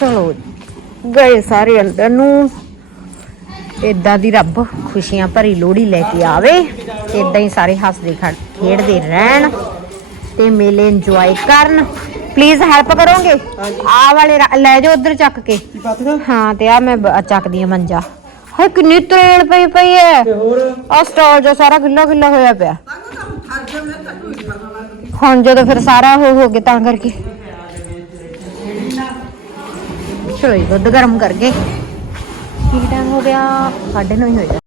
ਚਲੋ ਗਏ ਸਾਰੇ ਅੰਦਰ। ਨੂੰ ਇਦਾਂ ਦੀ ਰੱਬ ਖੁਸ਼ੀਆਂ ਭਰੀ ਲੋਹੜੀ ਲੈ ਕੇ ਆਵੇ ਇਦਾਂ ਹੀ ਸਾਰੇ ਹੱਸਦੇ ਖੇਡਦੇ ਰਹਿਣ ਤੇ ਮੇਲੇ ਇੰਜੋਏ ਕਰਨ। ਪਲੀਜ਼ ਹੈਲਪ ਕਰੋਗੇ? ਆ ਵਾਲੇ ਲੈ ਜਾਓ ਉਧਰ ਚੱਕ ਕੇ। ਹਾਂ? ਤੇ ਆ ਮੈਂ ਚੱਕਦੀ ਆ ਮੰਜਾ। ਹਾਏ ਕਿੰਨੀ ਤਰੇਲ ਪਈ ਪਈ ਐ ਆ ਸਟਾਲ ਜੋ ਸਾਰਾ ਗਿੱਲਾ ਗਿੱਲਾ ਹੋਇਆ ਪਿਆ। ਹੁਣ ਜਦੋਂ ਫਿਰ ਸਾਰਾ ਹੋ ਹੋ ਕੇ ਤਾਂ ਕਰਕੇ। ਚਲੋ ਜੀ ਦੁੱਧ ਗਰਮ ਕਰਕੇ। ਠੀਕ ਟਾਈਮ ਹੋ ਗਿਆ? 9:30 ਹੀ ਹੋਇਆ